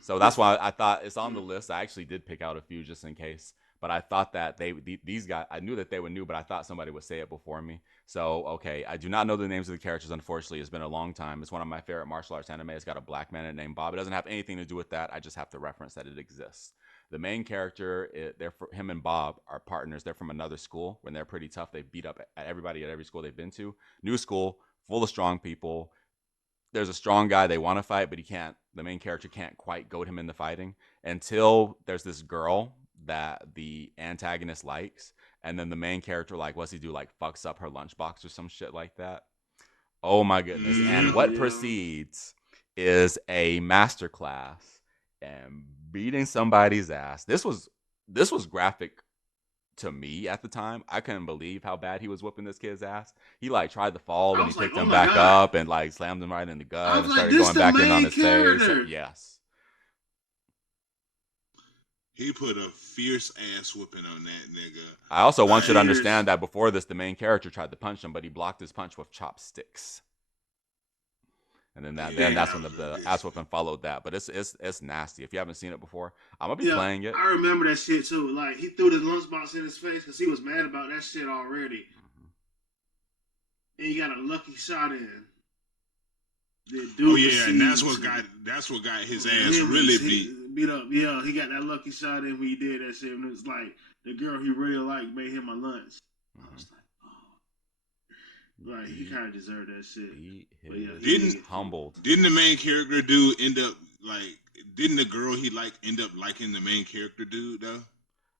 So that's why I thought it's on the list. I actually did pick out a few just in case. But I thought that these guys, I knew that they were new, but I thought somebody would say it before me. So, okay, I do not know the names of the characters, unfortunately. It's been a long time. It's one of my favorite martial arts anime. It's got a black man in it named Bob. It doesn't have anything to do with that. I just have to reference that it exists. The main character, him and Bob are partners. They're from another school. When they're pretty tough, they beat up at everybody at every school they've been to. New school, full of strong people. There's a strong guy they want to fight, but the main character can't quite goad him into fighting until there's this girl that the antagonist likes, and then the main character, like, what's he do, like fucks up her lunchbox or some shit like that. Oh my goodness. And what proceeds is a masterclass and beating somebody's ass. This was graphic to me at the time. I couldn't believe how bad he was whooping this kid's ass. He like tried to fall and he picked him back up and like slammed him right in the gut and started going back in on his face. Yes. He put a fierce ass whooping on that nigga. I also want you to understand that before this, the main character tried to punch him, but he blocked his punch with chopsticks. And then that's when the ass whooping followed that. But it's nasty. If you haven't seen it before, I'm gonna be playing it. I remember that shit too. Like, he threw the lunchbox in his face because he was mad about that shit already. And he got a lucky shot in. And that's what got his ass really beat up. Yeah, he got that lucky shot in when he did that shit. And it was like the girl he really liked made him a lunch. I was like, oh. Like, he kind of deserved that shit. Didn't the main character dude end up like? Didn't the girl he liked end up liking the main character dude though?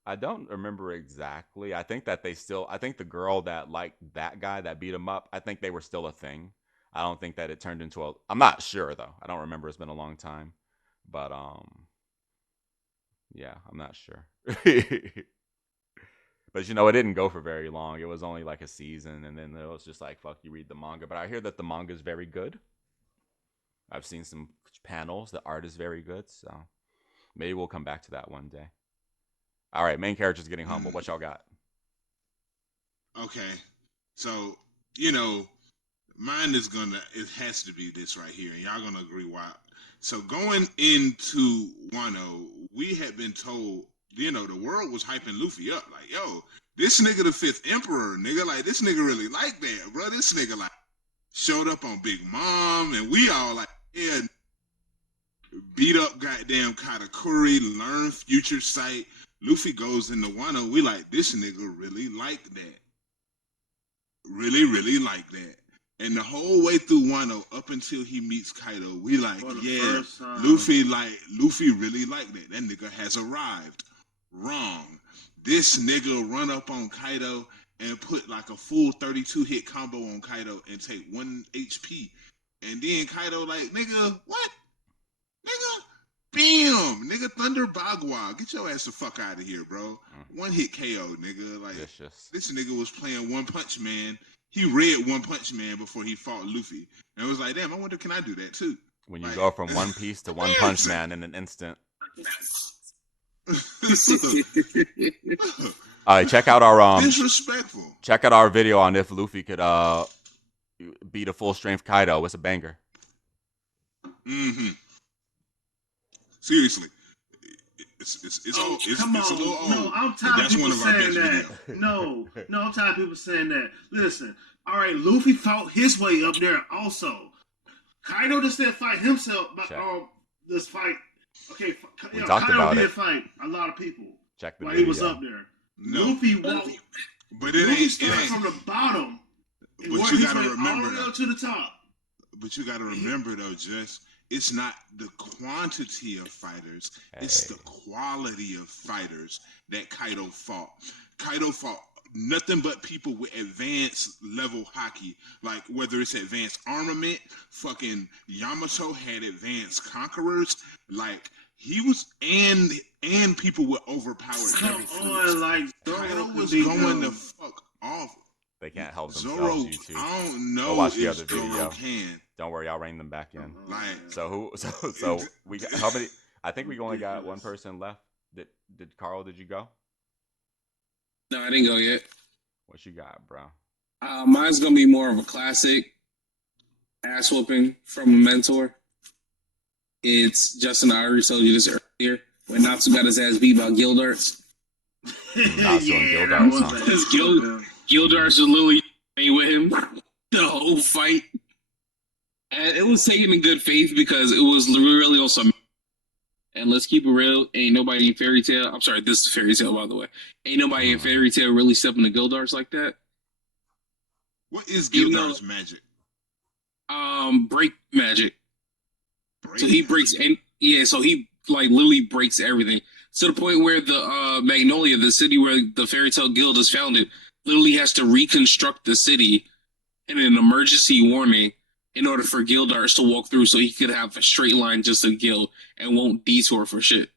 I don't remember exactly. I think the girl that liked that guy that beat him up, I think they were still a thing. I don't think that it turned into I'm not sure though. I don't remember. It's been a long time. But Yeah, I'm not sure. But it didn't go for very long. It was only like a season, and then it was just like, fuck, you read the manga. But I hear that the manga is very good. I've seen some panels. The art is very good, so maybe we'll come back to that one day. All right, main character's getting humble. Mm, What y'all got? okay. So, you know, mine is gonna it has to be this right here, and y'all gonna agree why. So going into Wano, we had been told, the world was hyping Luffy up, like, yo, this nigga the fifth emperor, nigga, like this nigga really like that, bro. This nigga like showed up on Big Mom, and we all like, yeah, beat up goddamn Katakuri, learn future sight. Luffy goes into Wano, we like this nigga really like that. Really, really like that. And the whole way through Wano, up until he meets Kaido, we like, For the yeah, first time. Luffy really like that. That nigga has arrived. Wrong. This nigga run up on Kaido and put like a full 32 hit combo on Kaido and take 1 HP. And then Kaido like, nigga, what? Nigga, bam, nigga, Thunder Bagua, get your ass the fuck out of here, bro. Mm, One hit KO, nigga. Like vicious. this nigga was playing One Punch Man. He read One Punch Man before he fought Luffy, and was like, damn, I wonder can I do that too? When you Like, go from One Piece to One Punch Man in an instant. All right, disrespectful. check out our video on if Luffy could beat a full strength Kaido. It's a banger. Mm-hmm. Seriously, it's Oh, all it's, come it's a little on. No, old, I'm but tired of that's people one of our saying best that. videos. No, I'm tired of people saying that. Listen, all right, Luffy fought his way up there also. Kaido just didn't fight himself, but Check. this fight. Okay, We talked Kaido about did it. fight a lot of people Check the while he was video. up there. No, Luffy walked. but it Luffy ain't. started from the bottom and But worked you his gotta way remember all the way though. up to the top. But you got to remember though, Jess, it's not the quantity of fighters, it's the Hey. quality of fighters that Kaido fought. Kaido fought nothing but people with advanced level hockey, like whether it's advanced armament, fucking Yamato had advanced conquerors, like he was and people with overpowered Come heavy on, flutes. like Zoro Kaido could was beat going the them. fuck off. They can't help themselves, Zoro, you two. I don't Go know watch the if other Zoro video. can. Don't worry, I'll rein them back in. Oh, Like, man. So who? So it, so we got how many? I think we only got one Ridiculous. person left. Did Carl? Did you go? No, I didn't go yet. What you got, bro? Mine's gonna be more of a classic ass whooping from a mentor. It's Justin. I already told you this earlier when Natsu got his ass beat by Gildarts. Natsu and Yeah, that Gildarts, was huh? a Because whooping. Gildarts was literally playing with him the whole fight, and it was taken in good faith because it was really on some. And let's keep it real. Ain't nobody in Fairy Tail. I'm sorry, this is Fairy Tail, by the way. Ain't nobody in Fairy Tail really stepping to Gildarts like that. what is Even though Gildar's magic? break magic. Break So he magic. breaks and yeah, so he like literally breaks everything. To the point where the Magnolia, the city where the Fairy Tail Guild is founded, literally has to reconstruct the city in an emergency warning in order for Gildarts to walk through so he could have a straight line just to Guild and won't detour for shit.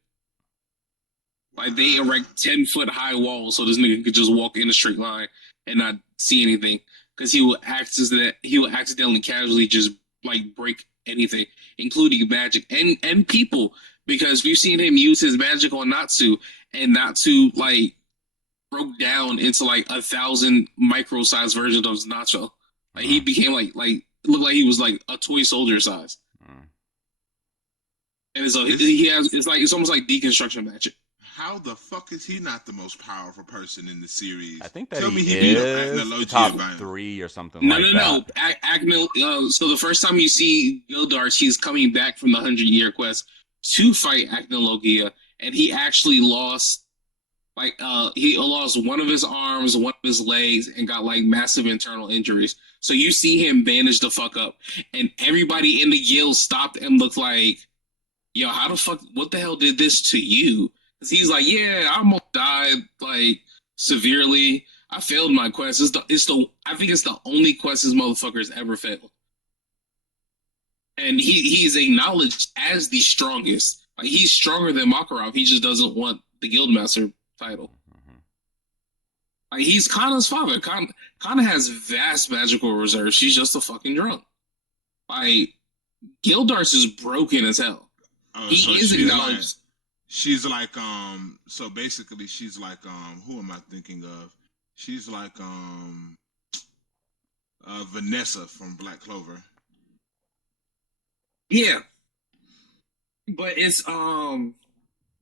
Like they erect 10-foot high walls so this nigga could just walk in a straight line and not see anything. Because he will accidentally casually just like break anything, including magic and people. Because we've seen him use his magic on Natsu, and Natsu like broke down into like 1,000 micro-sized versions of Natsu. Like he became like looked like he was like a toy soldier size. And so he has it's almost like deconstruction magic. How the fuck is he not the most powerful person in the series? I think that Tell me he beat up is Agnologia top by him. 3 or something No, like no, that. no. So the first time you see Gildarts, he's coming back from the 100-year quest to fight Acnologia, and he actually lost he lost one of his arms, one of his legs, and got like massive internal injuries. So you see him bandage the fuck up, and everybody in the guild stopped and looked like, "Yo, how the fuck? What the hell did this to you?" Because he's like, "Yeah, I almost died like severely. I failed my quest. I think it's the only quest this motherfucker's ever failed." And he's acknowledged as the strongest. Like he's stronger than Makarov. He just doesn't want the Guildmaster title. Mhm. Like he's Kana's father. Kana has vast magical reserves. She's just a fucking drunk. Like Gildarts is broken as hell. Oh, He so is acknowledged. she's like so basically she's like who am I thinking of? She's like Vanessa from Black Clover. Yeah, but it's so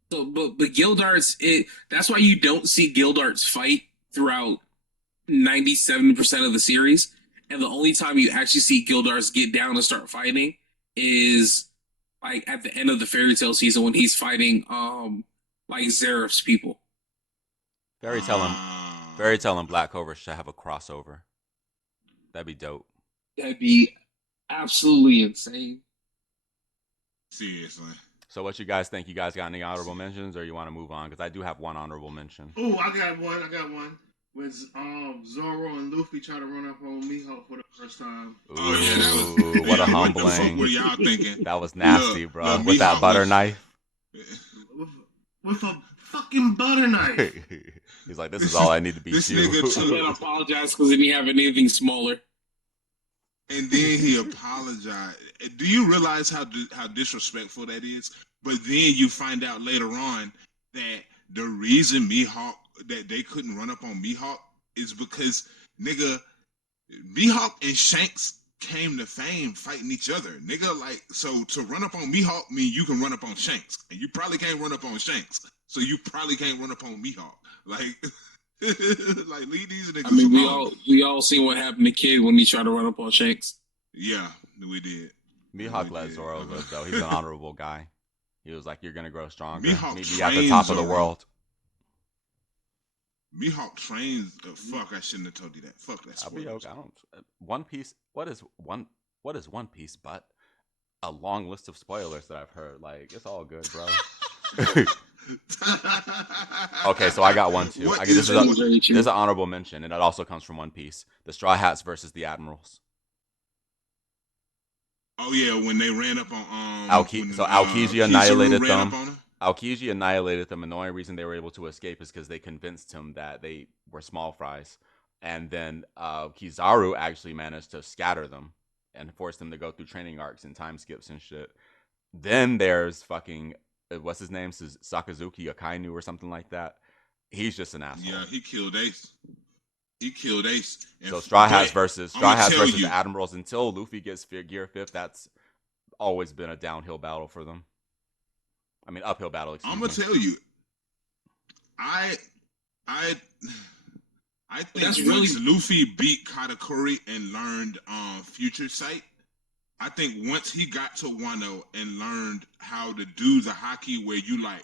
but Gildarts it that's why you don't see Gildarts fight throughout 97% of the series. And the only time you actually see Gildarts get down and start fighting is like at the end of the fairy tale season when he's fighting like Zeref's people. Fairy Tale and Ah, Fairy Tale and Black Clover should have a crossover. That'd be dope. That'd be absolutely insane. seriously. So, what you guys think? You guys got any honorable mentions, or you want to move on? Because I do have one honorable mention. Oh, I got one. I got one. When Zoro and Luffy try to run up on Mihawk for the first time. Oh yeah, that was Ooh, what a yeah. What the fuck were humbling! y'all thinking? That was Look, nasty, bro. look, With that Mihawk butter was. knife. with, with a fucking butter knife. He's like, "This is This all is I need to beat this you." nigga I took, can't apologize because he didn't have anything smaller. and then he apologized. Do you realize how disrespectful that is? But then you find out later on that the reason Mihawk that they couldn't run up on Mihawk is because nigga Mihawk and Shanks came to fame fighting each other. Nigga, like, so to run up on Mihawk mean you can run up on Shanks. And you probably can't run up on Shanks. So you probably can't run up on Mihawk. Like, like leave these I niggas mean, alone. we all seen what happened to Kid when he tried to run up on Shanks. Yeah, we did. Mihawk We let did. Zoro live, though. He's an honorable guy. He was like, "You're gonna grow stronger. Mihawk Meet me at the trains top of the Zoro. world." Mihawk trains. Fuck, I shouldn't have told you that. Fuck, that's I'll be spoilers. okay. I don't. One Piece. What is one? What is One Piece? But a long list of spoilers that I've heard. Like, it's all good, bro. Okay, so I got one too. What I this is is That a is very this true. is an honorable mention, and it also comes from One Piece: the Straw Hats versus the Admirals. Oh yeah, when they ran up on when Aokiji Kizaru annihilated ran up them. on him. Aokiji annihilated them, and the only reason they were able to escape is because they convinced him that they were small fries. And then Kizaru actually managed to scatter them and force them to go through training arcs and time skips and shit. Then there's fucking what's his name, Sakazuki Akainu or something like that. He's just an asshole. Yeah, he killed Ace. He killed Ace. So Straw Hats But versus I'm Straw gonna Hats tell versus you, Admirals until Luffy gets Gear Fifth. That's always been a downhill battle for them. I mean, uphill battle. I'm Excuse gonna me. tell you, I, I, I But think that's really once Luffy beat Katakuri and learned Future Sight, I think once he got to Wano and learned how to do the hockey where you like,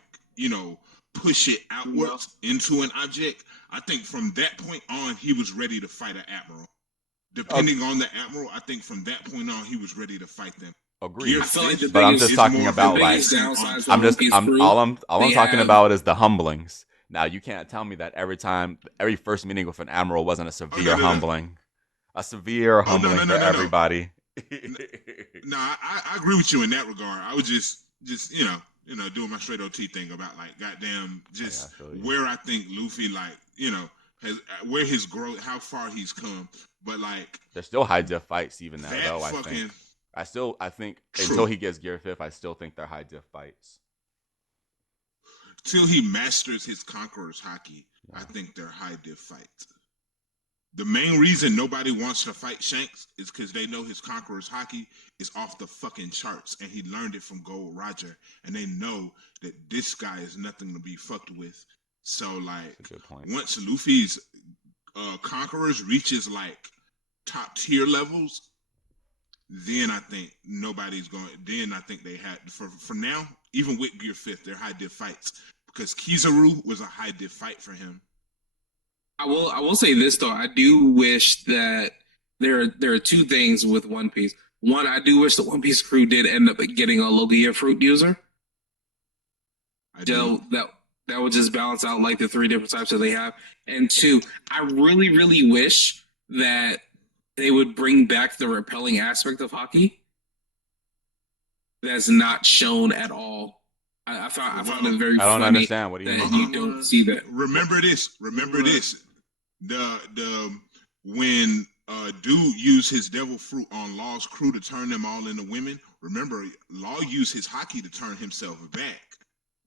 push it outwards into an object, I think from that point on he was ready to fight an admiral. Depending on the admiral, I think from that point on he was ready to fight them. Gear Agreed. I feel like Fifth But I'm just is talking more of a about the like biggest lesson on downside for I'm One just time. Piece I'm crew, all I'm they talking have about is the humblings. Now you can't tell me that every first meeting with an admiral wasn't a Oh no severe no no! humbling, a severe Oh no humbling no for no no no! everybody. No, I agree with you in that regard. I was just doing my straight OT thing about like goddamn Oh, yeah, I just feel you. where I think Luffy like has where his growth, how far he's come. But like There's still high diff fights even now that though. I think fucking I think until true he gets Gear Fifth, I still think they're high diff fights. till he masters his conqueror's hockey. I Yeah. think they're high diff fights. The main reason nobody wants to fight Shanks is because they know his conqueror's hockey is off the fucking charts, and he learned it from Gold Roger, and they know that this guy is nothing to be fucked with. So That's a like, good point. once Luffy's conquerors reaches like top tier levels, then I think nobody's going. Then I think they had for now. Even with Gear Fifth, they're high diff fights because Kizaru was a high diff fight for him. I will say this though. I do wish that there are two things with One Piece. One, I do wish the One Piece crew did end up getting a Logia fruit user. I do. So that would just balance out like the three different types that they have. And two, I really wish that they would bring back the repelling aspect of hockey that's not shown at all I found it very I don't funny understand. What do you that mean? you don't see that. Remember this. Remember Right. this. The when dude used his devil fruit on Law's crew to turn them all into women. Remember, Law used his hockey to turn himself back.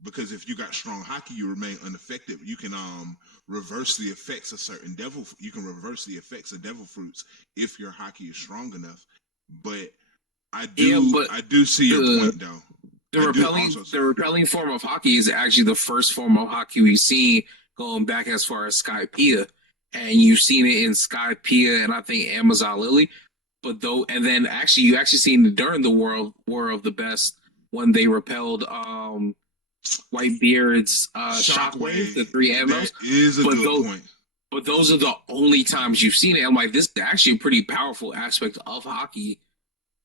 Because if you got strong hockey, you remain unaffected. You can reverse the effects of certain devil. You can reverse the effects of devil fruits if your hockey is strong enough. But Yeah, but I do see your the point though. the I do repelling also. the repelling form of hockey is actually the first form of hockey we've seen going back as far as Skypiea, and you've seen it in Skypiea and I think Amazon Lily. But though, and then actually you actually seen it during the War of the Best when they repelled Whitebeard's Shockwave, the Shockwave. three That MLs. is a But good those point. but those are the only times you've seen it. I'm like, this is actually a pretty powerful aspect of hockey,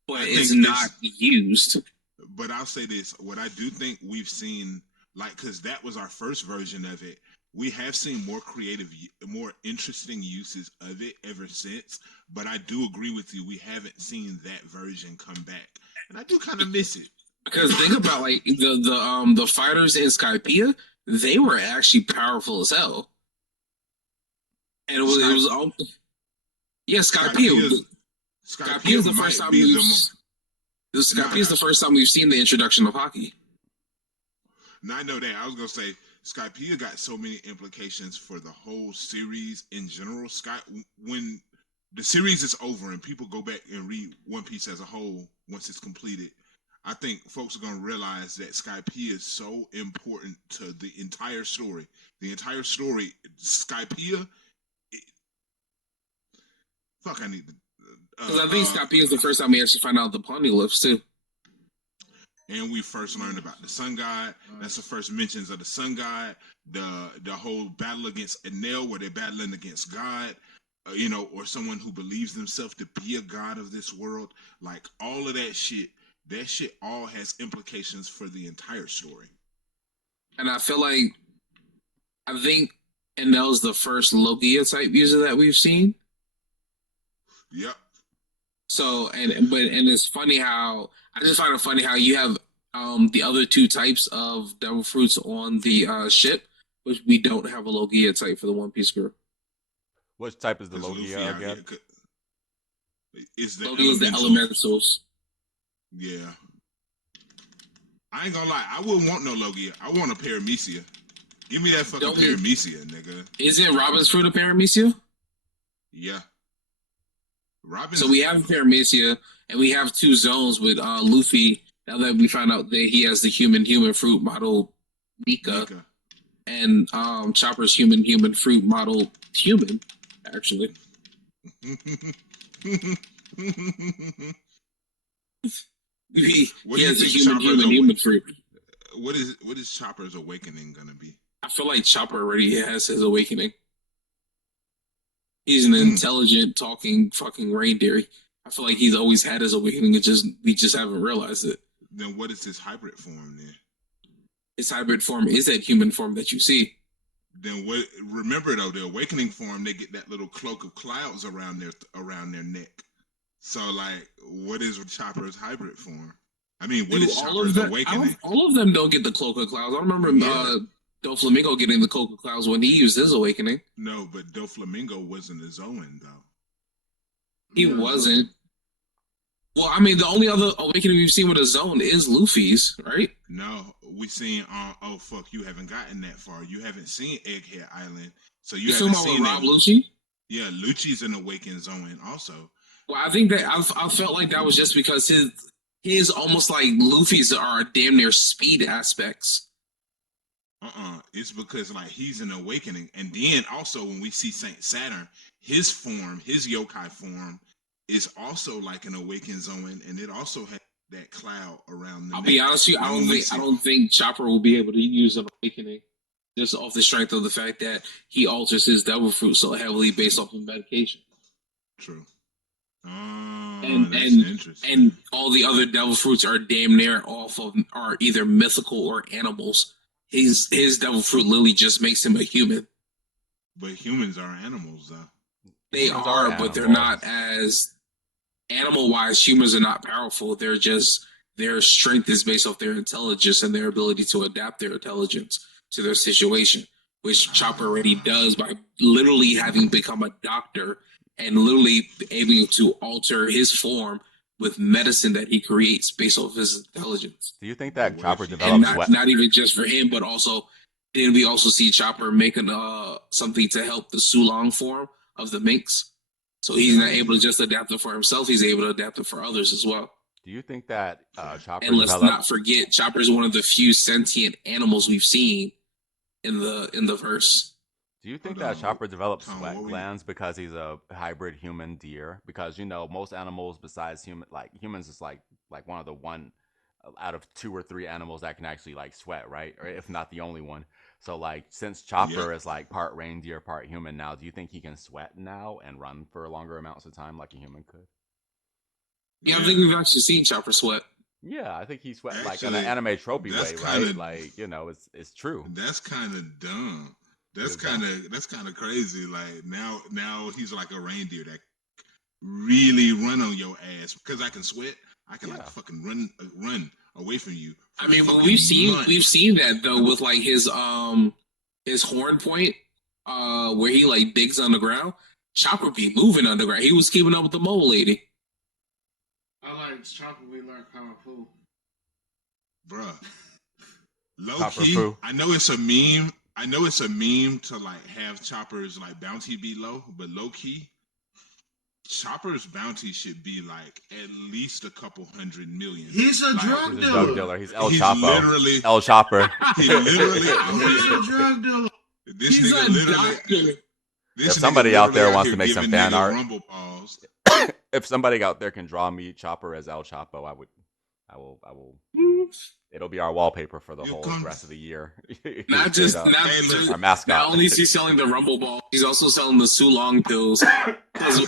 but I it's think not it's. used. But I'll say this: what I do think we've seen, like, because that was our first version of it. We have seen more creative, more interesting uses of it ever since. But I do agree with you; we haven't seen that version come back, and I do kind of miss it. Because think about like the fighters in Skypiea, they were actually powerful as hell, and it Sky was yeah Skypiea. Skypiea Skypiea is Skypiea the first might time be we've the Skypiea no. is the first time we've seen the introduction of hockey. No, I know that. I was gonna say Skypiea got so many implications for the whole series in general. When the series is over and people go back and read One Piece as a whole once it's completed, I think folks are gonna realize that Skypiea is so important to the entire story. The entire story, Skypiea. It, fuck, I need to. Because I think Skypiea is the first time we actually find out the poneglyphs too. And we first learned about the sun god. That's the first mentions of the sun god. The whole battle against Enel, where they're battling against God, or someone who believes themselves to be a god of this world. Like all of that shit. That shit all has implications for the entire story. And I think Enel's the first Logia type user that we've seen. Yep. So and it's funny how I just find it funny how you have the other two types of devil fruits on the ship, which we don't have a Logia type for the One Piece group. Which type is the Because Luffy Logia out here again? is the Logia is the elemental. elementals. Yeah. I ain't gonna lie. I wouldn't want no Logia. I want a Paramecia. Give me that fucking Don't we- Paramecia, nigga. Isn't Robin's fruit a Paramecia? Yeah. Robin. So we have Paramecia, and we have two zones with Luffy. Now that we found out that he has the human fruit model Nika, Nika. and Chopper's human fruit model human, actually. What He do you has the think human fruit. What is Chopper's awakening gonna be? I feel like Chopper already has his awakening. He's an intelligent, talking, fucking reindeer. I feel like he's always had his awakening. We just haven't realized it. Then what is his hybrid form then? His hybrid form is that human form that you see. Then what? Remember though, the awakening form, they get that little cloak of clouds around their neck. So like, what is Chopper's hybrid form? I mean, what is Chopper's awakening? All of them don't get the cloak of clouds. I remember Doflamingo getting the cloak of clouds when he used his awakening. No, but Doflamingo wasn't a Zoan though. He wasn't. Well, I mean, the only other awakening we've seen with a zone is Luffy's, right? No, we seen. Oh fuck, you haven't gotten that far. You haven't seen Egghead Island, so you talking haven't about seen Rob that. Lucci? Yeah, Lucci's an awakened Zoan also. Well, I think that I felt like that was just because his almost like Luffy's are damn near speed aspects. It's because like he's an awakening, and then also when we see Saint Saturn, his form, his yokai form, is also like an awakened Zoan, and it also has that cloud around the I'll neck. be honest with you, I don't think Chopper will be able to use an awakening just off the strength of the fact that he alters his devil fruit so heavily based off of medication. True. And that's interesting. And all the other devil fruits are damn near are either mythical or animals. His devil fruit literally just makes him a human. But humans are animals, though. They Humans are, but they're not as animal wise. Humans are not powerful. They're their strength is based off their intelligence and their ability to adapt their intelligence to their situation, which Chopper already does by literally having become a doctor and literally able to alter his form with medicine that he creates based off his intelligence. Do you think But that what if Chopper he And develops can't? sweat? not even just for him, but also then we also see Chopper making something to help the Sulong form of the Minx. So he's Yeah, not able to just adapt it for himself; he's able to adapt it for others as well. Do you think that yeah. Chopper And let's develop? not forget, Chopper is one of the few sentient animals we've seen in the verse. Do you think Hold that on, Chopper develops Tom. sweat What we? glands because he's a hybrid human deer? Because most animals besides humans is like one of the one out of two or three animals that can actually like sweat, right? Or if not the only one. So like since Yep. Chopper is like part reindeer, part human now, do you think he can sweat now and run for longer amounts of time like a human could? Yeah, I Yeah. think we've actually seen Chopper sweat. Yeah, I think he sweat like in an Actually, anime tropey that's way, kind right? of Like, it's true. that's kind of dumb. It is dumb. That's kind of crazy. Like now he's like a reindeer that really run on your ass because I can sweat. I can like Yeah. fucking run away from you I for mean, but fucking we've months. seen that though with like his horn point, where he like digs on the ground. Chopper be moving underground. He was keeping up with the mole lady. I like Chopper. We learn Kung Fu. Bruh. Low Chopper key, foo. I know it's a meme. I know it's a meme to like have Chopper's like bounty be low, but low key, Chopper's bounty should be like at least a couple 100 million. He's a Like He's drug a drug dealer. dealer. He's El he's Chapo. literally, El Chopper. he literally out He's here. a drug dealer. This He's nigga a literally, doctor. If this nigga somebody out literally there out wants here to make some giving fan niggas art, rumble balls. if somebody out there can draw me Chopper as El Chapo, I will. It'll be our wallpaper for the You whole come, rest of the year. Not Straight just up, hey look, our not mascot. only is he selling the Rumble Ball, he's also selling the Sulong pills. Because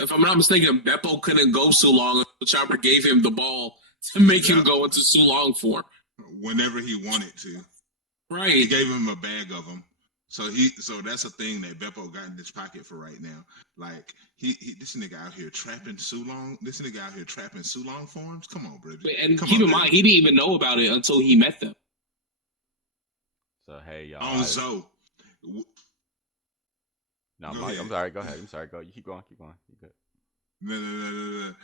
if I'm not mistaken, Beppo couldn't go Sulong. Chopper gave him the ball to make him yep, go into Sulong for. whenever he wanted to. He Right. gave him a bag of them. So that's a thing that Beppo got in his pocket for right now. Like he this nigga out here trapping Sulong. This nigga out here trapping Sulong forms. Come on, baby. And Come keep on, in mind, baby. he didn't even know about it until he met them. So hey y'all, On Zoe. no, Go I'm ahead. sorry. Go ahead. I'm sorry. Go. You keep going. Keep going. You good? No.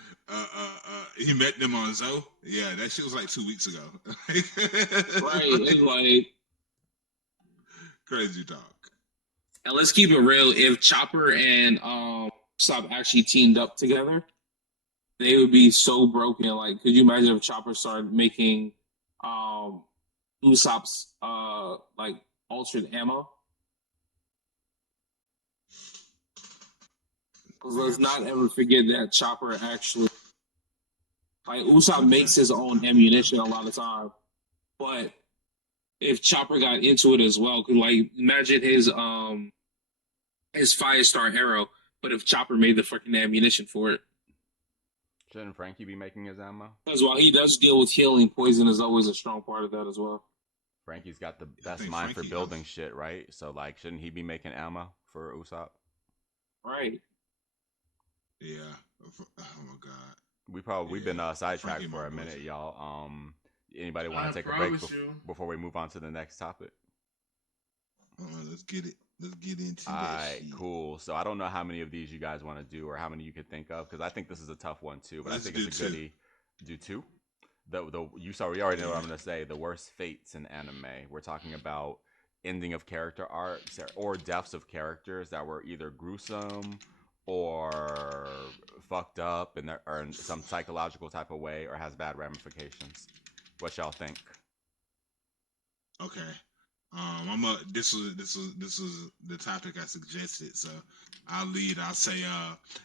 He met them on Zoe. Yeah, that shit was like 2 weeks ago. Right. It's like, Crazy talk. and let's keep it real. If Chopper and Stop actually teamed up together, they would be so broken. Like, could you imagine if Chopper started making um Usopp's like altered ammo? Because let's not ever forget that Chopper actually like Usopp makes his own ammunition a lot of time. But if Chopper got into it as well, could like imagine his Firestar arrow, but if Chopper made the fucking ammunition for it. Shouldn't Frankie be making his ammo? Because while he does deal with healing, poison is always a strong part of that as well. Frankie's got the I best think mind for Frankie. building shit, right? So like, shouldn't he be making ammo for Usopp? Right. Yeah. Oh my god. We've been sidetracked Frankie, for my a minute, boy. y'all. Anybody I want to take a break promise you. before we move on to the next topic? Let's get it. Let's get into All that right, shit. cool. So I don't know how many of these you guys want to do, or how many you could think of, because I think this is a tough one too. But Let's I think do it's a two. goodie. Do two. We already know what Yeah. I'm gonna say. The worst fates in anime. We're talking about ending of character arcs or deaths of characters that were either gruesome or fucked up or in some psychological type of way or has bad ramifications. What y'all think? Okay. This was the topic I suggested, so I'll lead. I'll say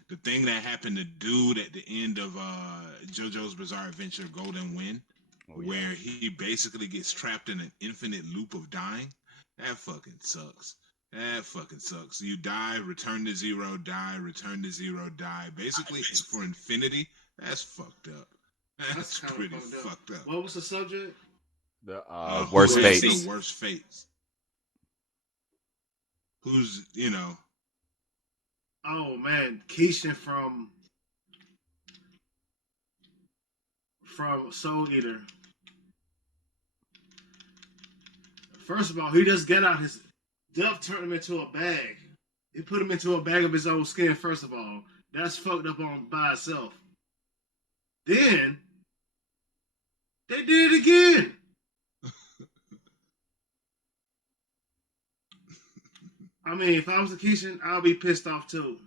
the thing that happened to dude at the end of JoJo's Bizarre Adventure Golden Wind, Oh yeah. where he basically gets trapped in an infinite loop of dying. That fucking sucks. That fucking sucks. You die, return to zero, die, return to zero, die. Basically for infinity. That's fucked up. That's kind pretty of fucked up. What was the subject? The Who worst has fates. the worst fates? Who's Oh man, Keisha from Soul Eater. First of all, he just got out his Duff turned him into a bag. He put him into a bag of his own skin. First of all, that's fucked up on by itself. Then they did it again. I mean, if I was a Keishan, I'll be pissed off too.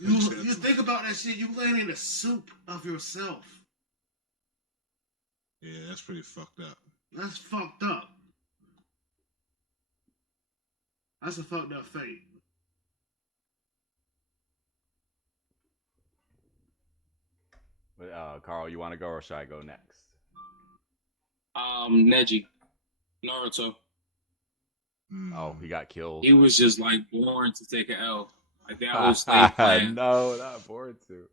You think about that shit, you laying in the soup of yourself. Yeah, that's pretty fucked up. That's fucked up. That's a fucked up fate. Carl, you want to go or should I go next? Neji, Naruto. Oh, he got killed. He was just like born to take an L. Like that whole slave plan. No, not born to.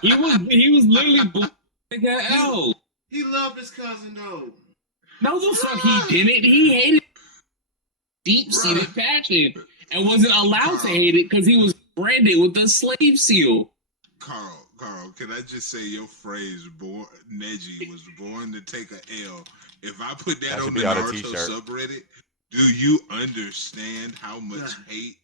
He was literally born to take an L. He loved his cousin though. No, the fuck he didn't. He hated deep-seated passion and wasn't allowed to hate it because he was branded with the slave seal. Carl, can I just say your phrase Neji was born to take an L. If I put that on the Naruto subreddit, do you understand how much hate?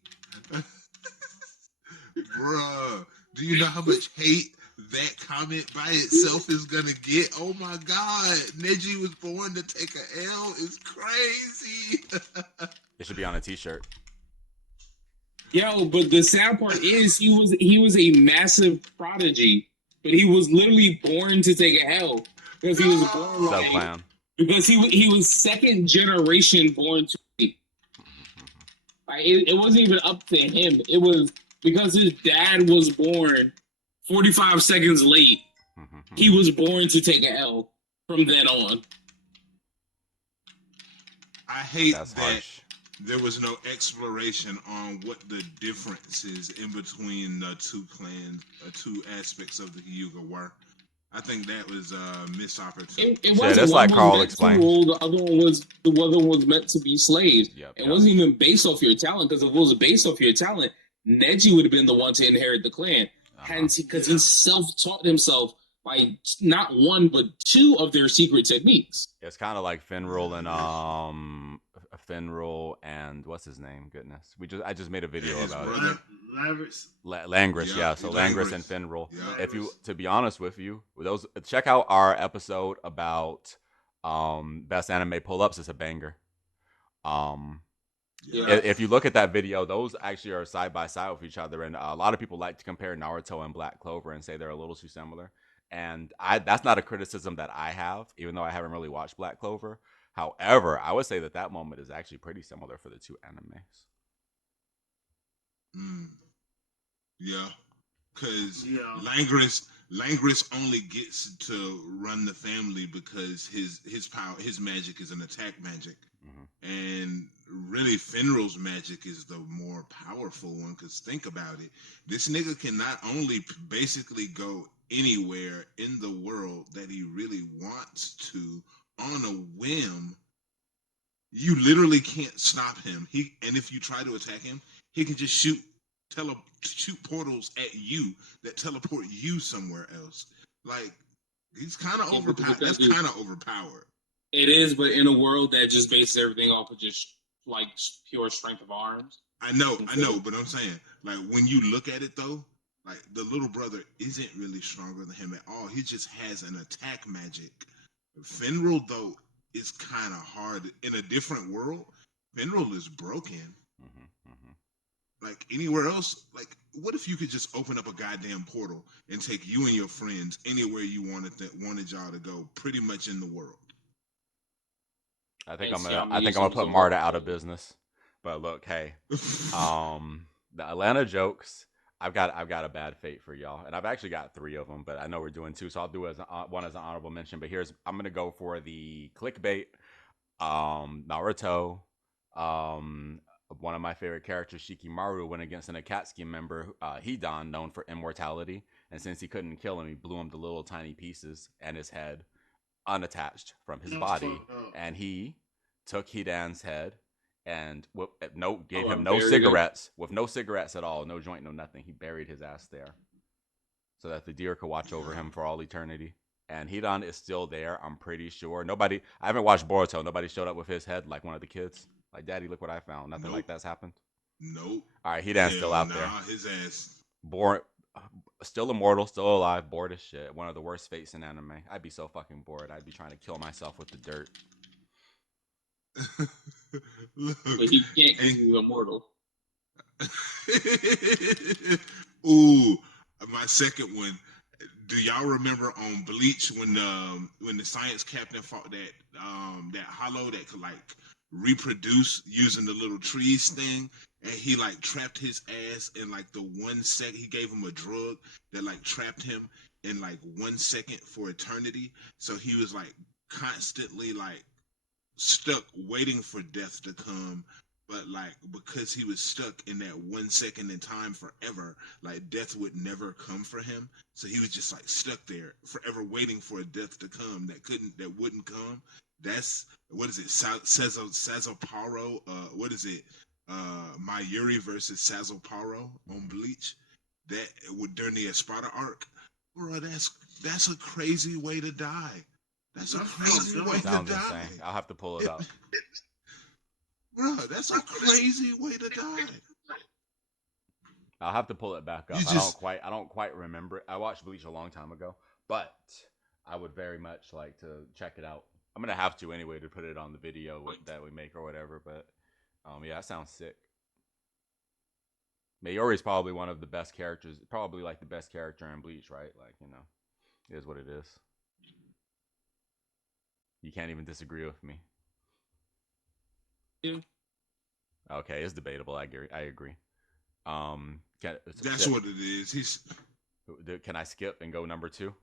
Bruh, do you know how much hate that comment by itself is gonna get? Oh my god, Neji was born to take an L is crazy. It should be on a t-shirt. Yo, but the sad part is he was a massive prodigy, but he was literally born to take a L because he was born like because he was second generation born to be. Like it wasn't even up to him. It was because his dad was born 45 seconds late. He was born to take an L from then on. I hate that harsh. There was no exploration on what the differences in between the two clans, two aspects of the Hyuga were. I think that was a missed opportunity. It wasn't that's like Carl explained. The other one was meant to be slaves. It wasn't even based off your talent, because if it was based off your talent, Neji would have been the one to inherit the clan. Because he self-taught himself by not one but two of their secret techniques. It's kind of like Finral and what's his name? Goodness, I just made a video about it. Langris, yeah. So Langris and Finral. Yeah. If you, to be honest with you, check out our episode about best anime pull-ups. It's a banger. If you look at that video, those actually are side by side with each other, and a lot of people like to compare Naruto and Black Clover and say they're a little too similar. And that's not a criticism that I have, even though I haven't really watched Black Clover. However, I would say that moment is actually pretty similar for the two animes. Yeah, because Langris only gets to run the family because his power, his magic is an attack magic, and really Finral's magic is the more powerful one. Because think about it, this nigga can not only basically go anywhere in the world that he really wants to on a whim. You literally can't stop him. And if you try to attack him, he can just shoot portals at you that teleport you somewhere else. Like, he's kind of overpowered. That's kind of overpowered. It is, but in a world that just bases everything off of just like pure strength of arms. I know, but I'm saying, like, when you look at it though, like, the little brother isn't really stronger than him at all. He just has an attack magic. Finral though is kind of hard in a different world. Finral is broken. Like anywhere else, like what if you could just open up a goddamn portal and take you and your friends anywhere you wanted y'all to go, pretty much in the world? I think I'm gonna put Marta out of business. But look, hey, the Atlanta jokes. I've got a bad fate for y'all, and I've actually got 3 of them, but I know we're doing 2, so I'll do one as an honorable mention. But I'm gonna go for the clickbait. Naruto. One of my favorite characters, Shikimaru, went against an Akatsuki member, Hidan, known for immortality. And since he couldn't kill him, he blew him to little tiny pieces and his head unattached from his body. And he took Hidan's head and gave him no cigarettes, with no cigarettes at all, no joint, no nothing. He buried his ass there. so that the deer could watch over him for all eternity. And Hidan is still there. I'm pretty sure. Nobody. I haven't watched Boruto. Nobody showed up with his head like one of the kids. Like, Daddy, look what I found. Nothing like Nope. that's happened. Nope. All right, Hidan's still Hell out there. nah. His ass. Born, still immortal, still alive, bored as shit. One of the worst fates in anime. I'd be so fucking bored. I'd be trying to kill myself with the dirt. Look. But he can't And, because he's immortal. ooh, my second one. Do y'all remember on Bleach when the science captain fought that hollow that could like reproduce using the little trees thing, and he like trapped his ass in like the 1 second. He gave him a drug that like trapped him in like 1 second for eternity. So he was like constantly like stuck waiting for death to come, but like because he was stuck in that 1 second in time forever, like death would never come for him. So he was just like stuck there forever waiting for a death to come that wouldn't come. That's what is it? Sazoparo. What is it? Mayuri versus Sazoparo on Bleach. That would during the Espada arc, bro. That's a crazy way to die. That's a crazy way to Sounds die. insane. I'll have to pull it up. Bro, that's a crazy way to die. I'll have to pull it back up. I don't quite remember it. I watched Bleach a long time ago, but I would very much like to check it out. I'm gonna have to anyway to put it on the video that we make or whatever. But yeah, that sounds sick. Mayori is probably one of the best characters, probably like the best character in Bleach, right? Like, it is what it is. You can't even disagree with me. Yeah. Okay, it's debatable. I agree. That's what it is. Can I skip and go number 2,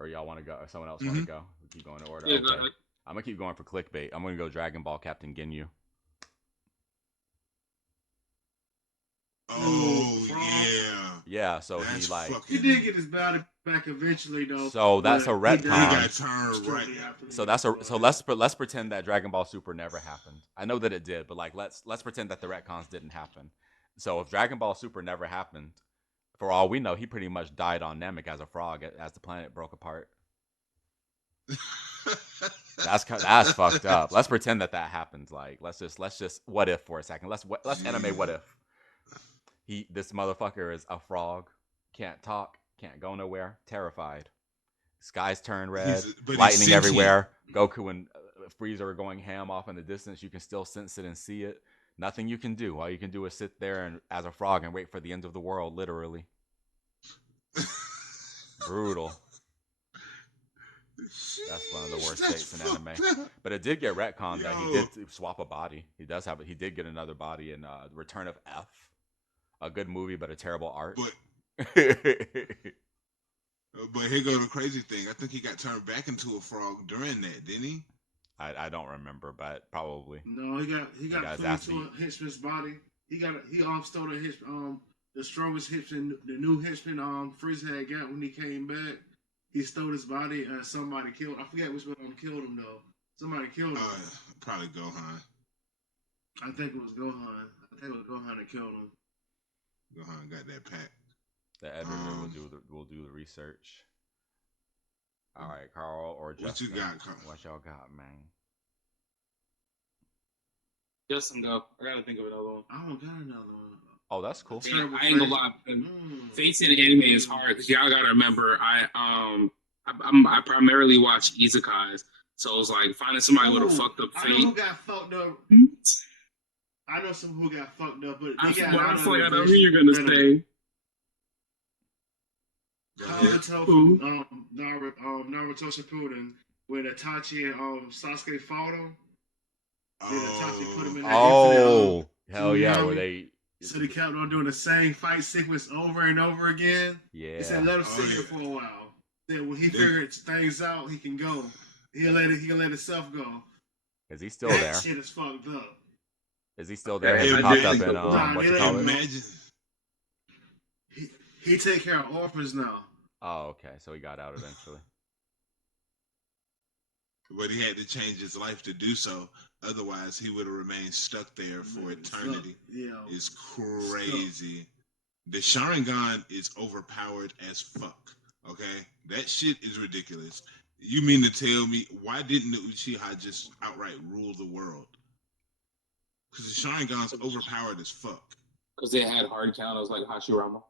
or y'all want to go? Or someone else want to go? We keep going in order. Yeah, okay, I'm gonna keep going for clickbait. I'm gonna go Dragon Ball Captain Ginyu. Oh yeah. Yeah, so that's he did get his body back eventually though. So that's a retcon. He got turned right. So let's pretend that Dragon Ball Super never happened. I know that it did, but like let's pretend that the retcons didn't happen. So if Dragon Ball Super never happened, for all we know, he pretty much died on Namek as a frog as the planet broke apart. That's fucked up. Let's pretend that happened. Like let's just what if for a second. Let's anime what if. This motherfucker is a frog, can't talk, can't go nowhere, terrified. Skies turn red, lightning everywhere. Goku and Frieza are going ham off in the distance. You can still sense it and see it. Nothing you can do. All you can do is sit there and as a frog and wait for the end of the world, literally. Brutal. That's one of the worst fates in anime. But it did get retconned that he did swap a body. He did get another body in Return of F. A good movie, but a terrible art. But here go the crazy thing. I think he got turned back into a frog during that, didn't he? I don't remember, but probably. No, he got put into a henchman's body. He stole the strongest henchman, the new henchman Frieza had got when he came back. He stole his body and somebody killed. I forget which one killed him though. Somebody killed him. Probably Gohan. I think it was Gohan. That killed him. Gohan got that pack. The editor will do the research. All right, Carl or Justin. What you got, Carl? What y'all got, man? Justin, go. I gotta think of another one. I don't got another one. Oh, that's cool. I ain't gonna lie. Fates in anime is hard because y'all gotta remember. I primarily watch isekais, so it's like finding somebody with a fucked up fate. I know who got fucked up. I know some who got fucked up, but I feel like I know who you're gonna say. Naruto Shippuden, when Itachi and Sasuke fought him. Then Itachi put him in that incident. Hell yeah! Where they? So they kept on doing the same fight sequence over and over again. Yeah. He said, "Let him sit here for a while." Then when he figures things out, he can go. He'll let himself go. Is he still there? That shit is fucked up. Is he still there? Has he popped up in what you call it? Imagine. He take care of orphans now. Oh, okay. So he got out eventually. But he had to change his life to do so. Otherwise, he would have remained stuck there for eternity. It's crazy. The Sharingan is overpowered as fuck. Okay, that shit is ridiculous. You mean to tell me why didn't the Uchiha just outright rule the world? Because the Sharingan's overpowered as fuck. Because they had hard counters like Hashirama.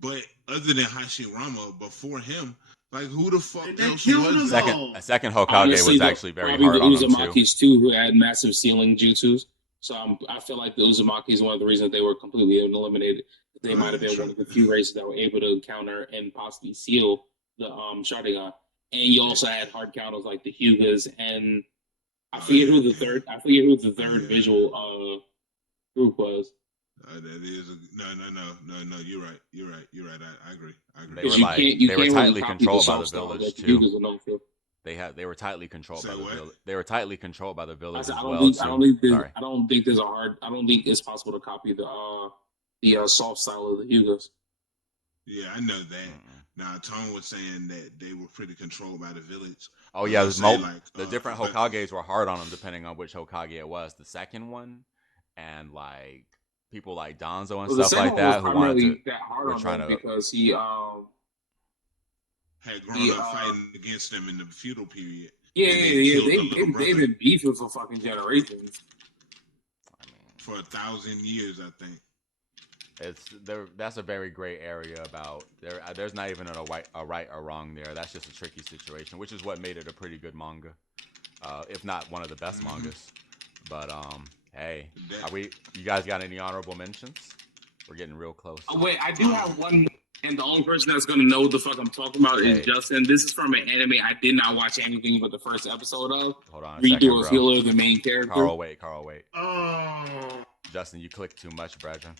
But other than Hashirama, before him, like who the fuck They else killed was us there? Second, all. a second Hokage Honestly, was actually very probably the hard on them too. Uzumakis too, who had massive ceiling jutsus. So I feel like the Uzumaki is one of the reasons they were completely eliminated. They Oh might have yeah, been one true. of the few races that were able to counter and possibly seal the Sharingan. And you Yeah. also had hard counters like the Hyugas and I Oh forget yeah, who the yeah. third. I forget who the Oh third yeah. visual group was. That is no. You're right. You're right. You're right. I agree. I agree. They Because were you they were can't really tightly copy the controlled by the soft style village like the too. Hyugas and all that. They were tightly controlled Say by the what? village. They were tightly controlled by the village I as don't well think too. Sorry. I don't think there's a hard. I don't think it's possible to copy the soft style of the Hyugas. Yeah, I know that. Mm-mm. Now Tone was saying that they were pretty controlled by the village. Oh I was yeah, gonna say like, the different but Hokages were hard on them depending on which Hokage it was. The second one, and like people like Donzo and Well, the stuff second like one was that who wanted to primarily that hard were on trying them to. because had grown he up fighting against them in the feudal period, yeah and then yeah killed the little they've brother been beefing for fucking generations. I mean, for 1,000 years, I think. it's there. That's a very gray area about there. There's not even a right or wrong there. That's just a tricky situation, which is what made it a pretty good manga, if not one of the best Mm-hmm. mangas. But hey, That are we? You guys got any honorable mentions? We're getting real close. Oh, wait, I do have one, and the only person that's gonna know what the fuck I'm talking about is Hey, Justin. This is from an anime I did not watch anything but the first episode of. hold on a second, Redo of bro. Healer, the main character. Carl, wait, Carl, wait. Oh, Justin, you clicked too much, brethren.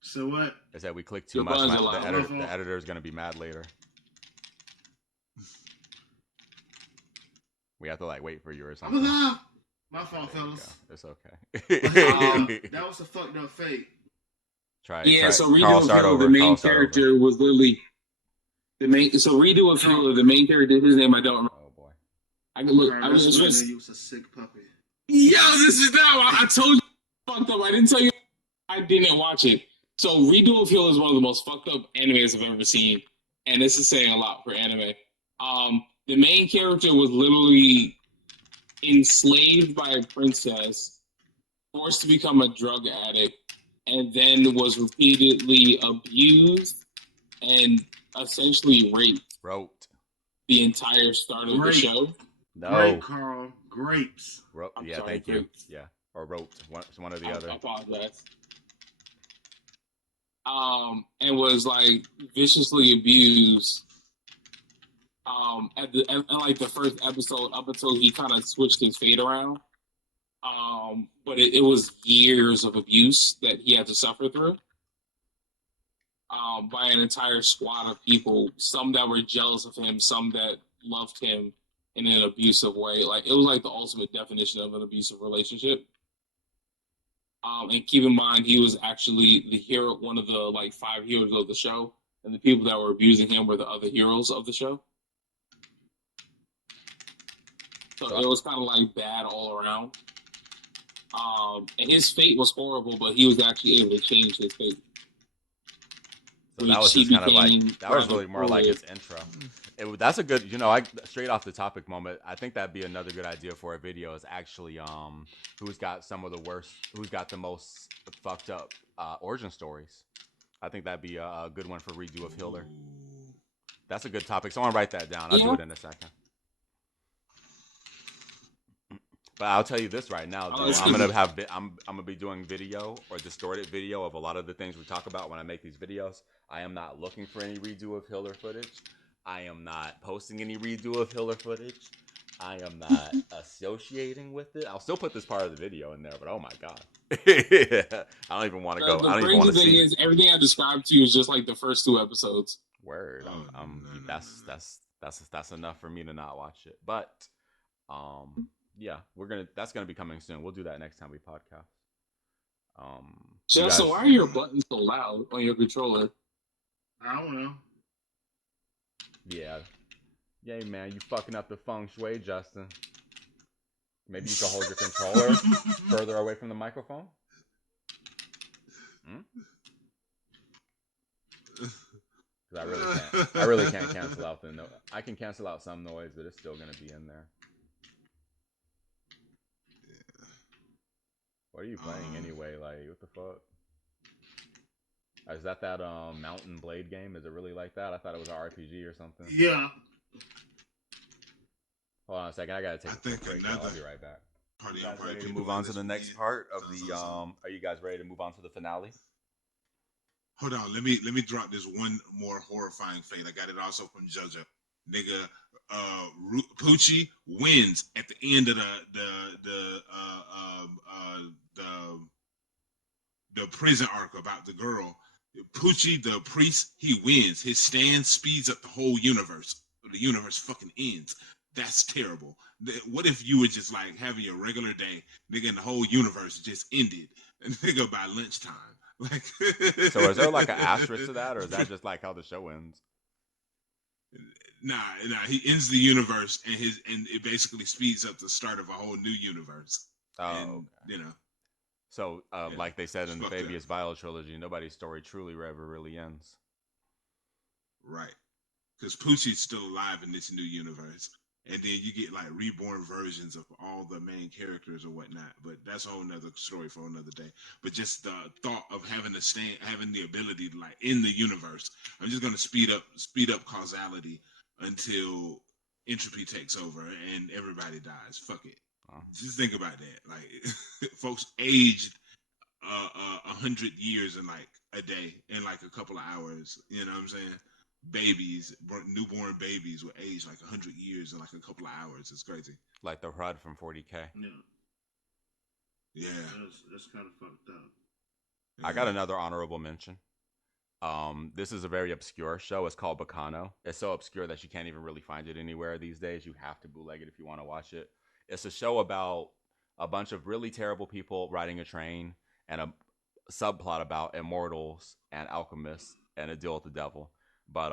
so what? I said we clicked too Your much. buttons are loud. The editor is gonna be mad later. We have to like wait for you or I'm something. alive. My Okay, fault, there you fellas. go. It's okay. That was a fucked up fate. Yeah, try. so Carl, Redo of start Healer, the over. main Carl, start over. character was literally the main. So Redo of Healer, the main character, his name I don't remember. Oh boy. I can look. I Carl, was that's just. when you was a sick puppy. Yo, this is now. I told you fucked up. I didn't tell you I didn't watch it. So Redo of Heal is one of the most fucked up animes I've ever seen. And this is saying a lot for anime. The main character was literally enslaved by a princess, forced to become a drug addict, and then was repeatedly abused and essentially raped Wrote. the entire start of the Great. show. No. Great, Carl. Grapes. Wrote. I'm Yeah, sorry, thank you. grapes. Yeah, or wrote. One or the I other. apologize. And was like viciously abused at like the first episode up until he kind of switched his fate around. But it was years of abuse that he had to suffer through by an entire squad of people. Some that were jealous of him, some that loved him in an abusive way. Like it was like the ultimate definition of an abusive relationship. And keep in mind, he was actually the hero, one of the like 5 heroes of the show, and the people that were abusing him were the other heroes of the show. So it was kind of like bad all around. And his fate was horrible, but he was actually able to change his fate. So that was just kind of like that was really more like cruel. his intro. That's a good, I straight off the topic moment. I think that'd be another good idea for a video. Is actually who's got the most fucked up origin stories. I think that'd be a good one for Redo of Healer. That's a good topic. Someone write that down. I'll do it in a second. But I'll tell you this right now, though. I'm gonna be doing video or distorted video of a lot of the things we talk about when I make these videos. I am not looking for any Redo of Healer footage. I am not posting any Redo of Healer footage. I am not associating with it. I'll still put this part of the video in there, but oh my god, I don't even want to go. I don't even want to see. Is everything I described to you is just like the first 2 episodes. Word. That's enough for me to not watch it. But yeah, that's gonna be coming soon. We'll do that next time we podcast. So why are your buttons so loud on your controller? I don't know. Yeah. Yay, man, you fucking up the feng shui, Justin. Maybe you can hold your controller further away from the microphone. because I really can't. I really can't cancel out the no. I can cancel out some noise, but it's still gonna be in there. What are you playing anyway? Like, what the fuck? Is that Mountain Blade game? Is it really like that? I thought it was an RPG or something. Yeah. Hold on a second. I gotta take I a quick think break. another I'll be right back. party. You guys Party ready to people move on to this the next weekend. part of the Something. Are you guys ready to move on to the finale? Hold on, let me drop this one more horrifying fate. I got it also from JoJo. Nigga, Poochie wins at the end of the prison arc about the girl. Poochie, the priest, he wins. His stand speeds up the whole universe. The universe fucking ends. That's terrible. What if you were just like having a regular day, nigga, and the whole universe just ended, and nigga by lunchtime? Like, So is there like an asterisk to that, or is that just like how the show ends? Nah. He ends the universe, and it basically speeds up the start of a whole new universe. Oh, And okay. you know, So, yeah, like they said it's in the fucked up. Fabius Vile trilogy, nobody's story truly ever really ends. Right? Because Poochie's still alive in this new universe, and then you get like reborn versions of all the main characters or whatnot. But that's a whole nother story for another day. But just the thought of having having the ability to like in the universe, I'm just gonna speed up causality until entropy takes over and everybody dies. Fuck it. Just think about that. Like, folks aged 100 years in like a day, in like a couple of hours. You know what I'm saying? Babies, newborn babies, will age like 100 years in like a couple of hours. It's crazy. Like the HUD from 40K. Yeah. Yeah. That's kind of fucked up. I got another honorable mention. This is a very obscure show. It's called Bacano. It's so obscure that you can't even really find it anywhere these days. You have to bootleg it if you want to watch it. It's a show about a bunch of really terrible people riding a train and a subplot about immortals and alchemists and a deal with the devil. But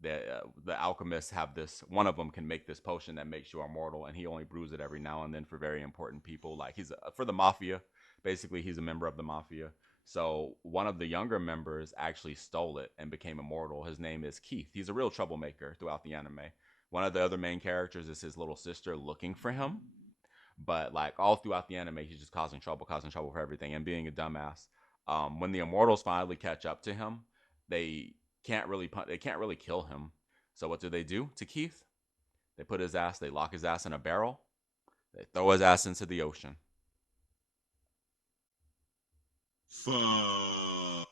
the alchemists have this. One of them can make this potion that makes you immortal, and he only brews it every now and then for very important people. Like for the mafia. Basically, he's a member of the mafia. So one of the younger members actually stole it and became immortal. His name is Keith. He's a real troublemaker throughout the anime. One of the other main characters is his little sister looking for him. But like all throughout the anime, he's just causing trouble for everything and being a dumbass. When the immortals finally catch up to him, they they can't really kill him. So what do they do to Keith? They lock his ass in a barrel, they throw his ass into the ocean. Fuck.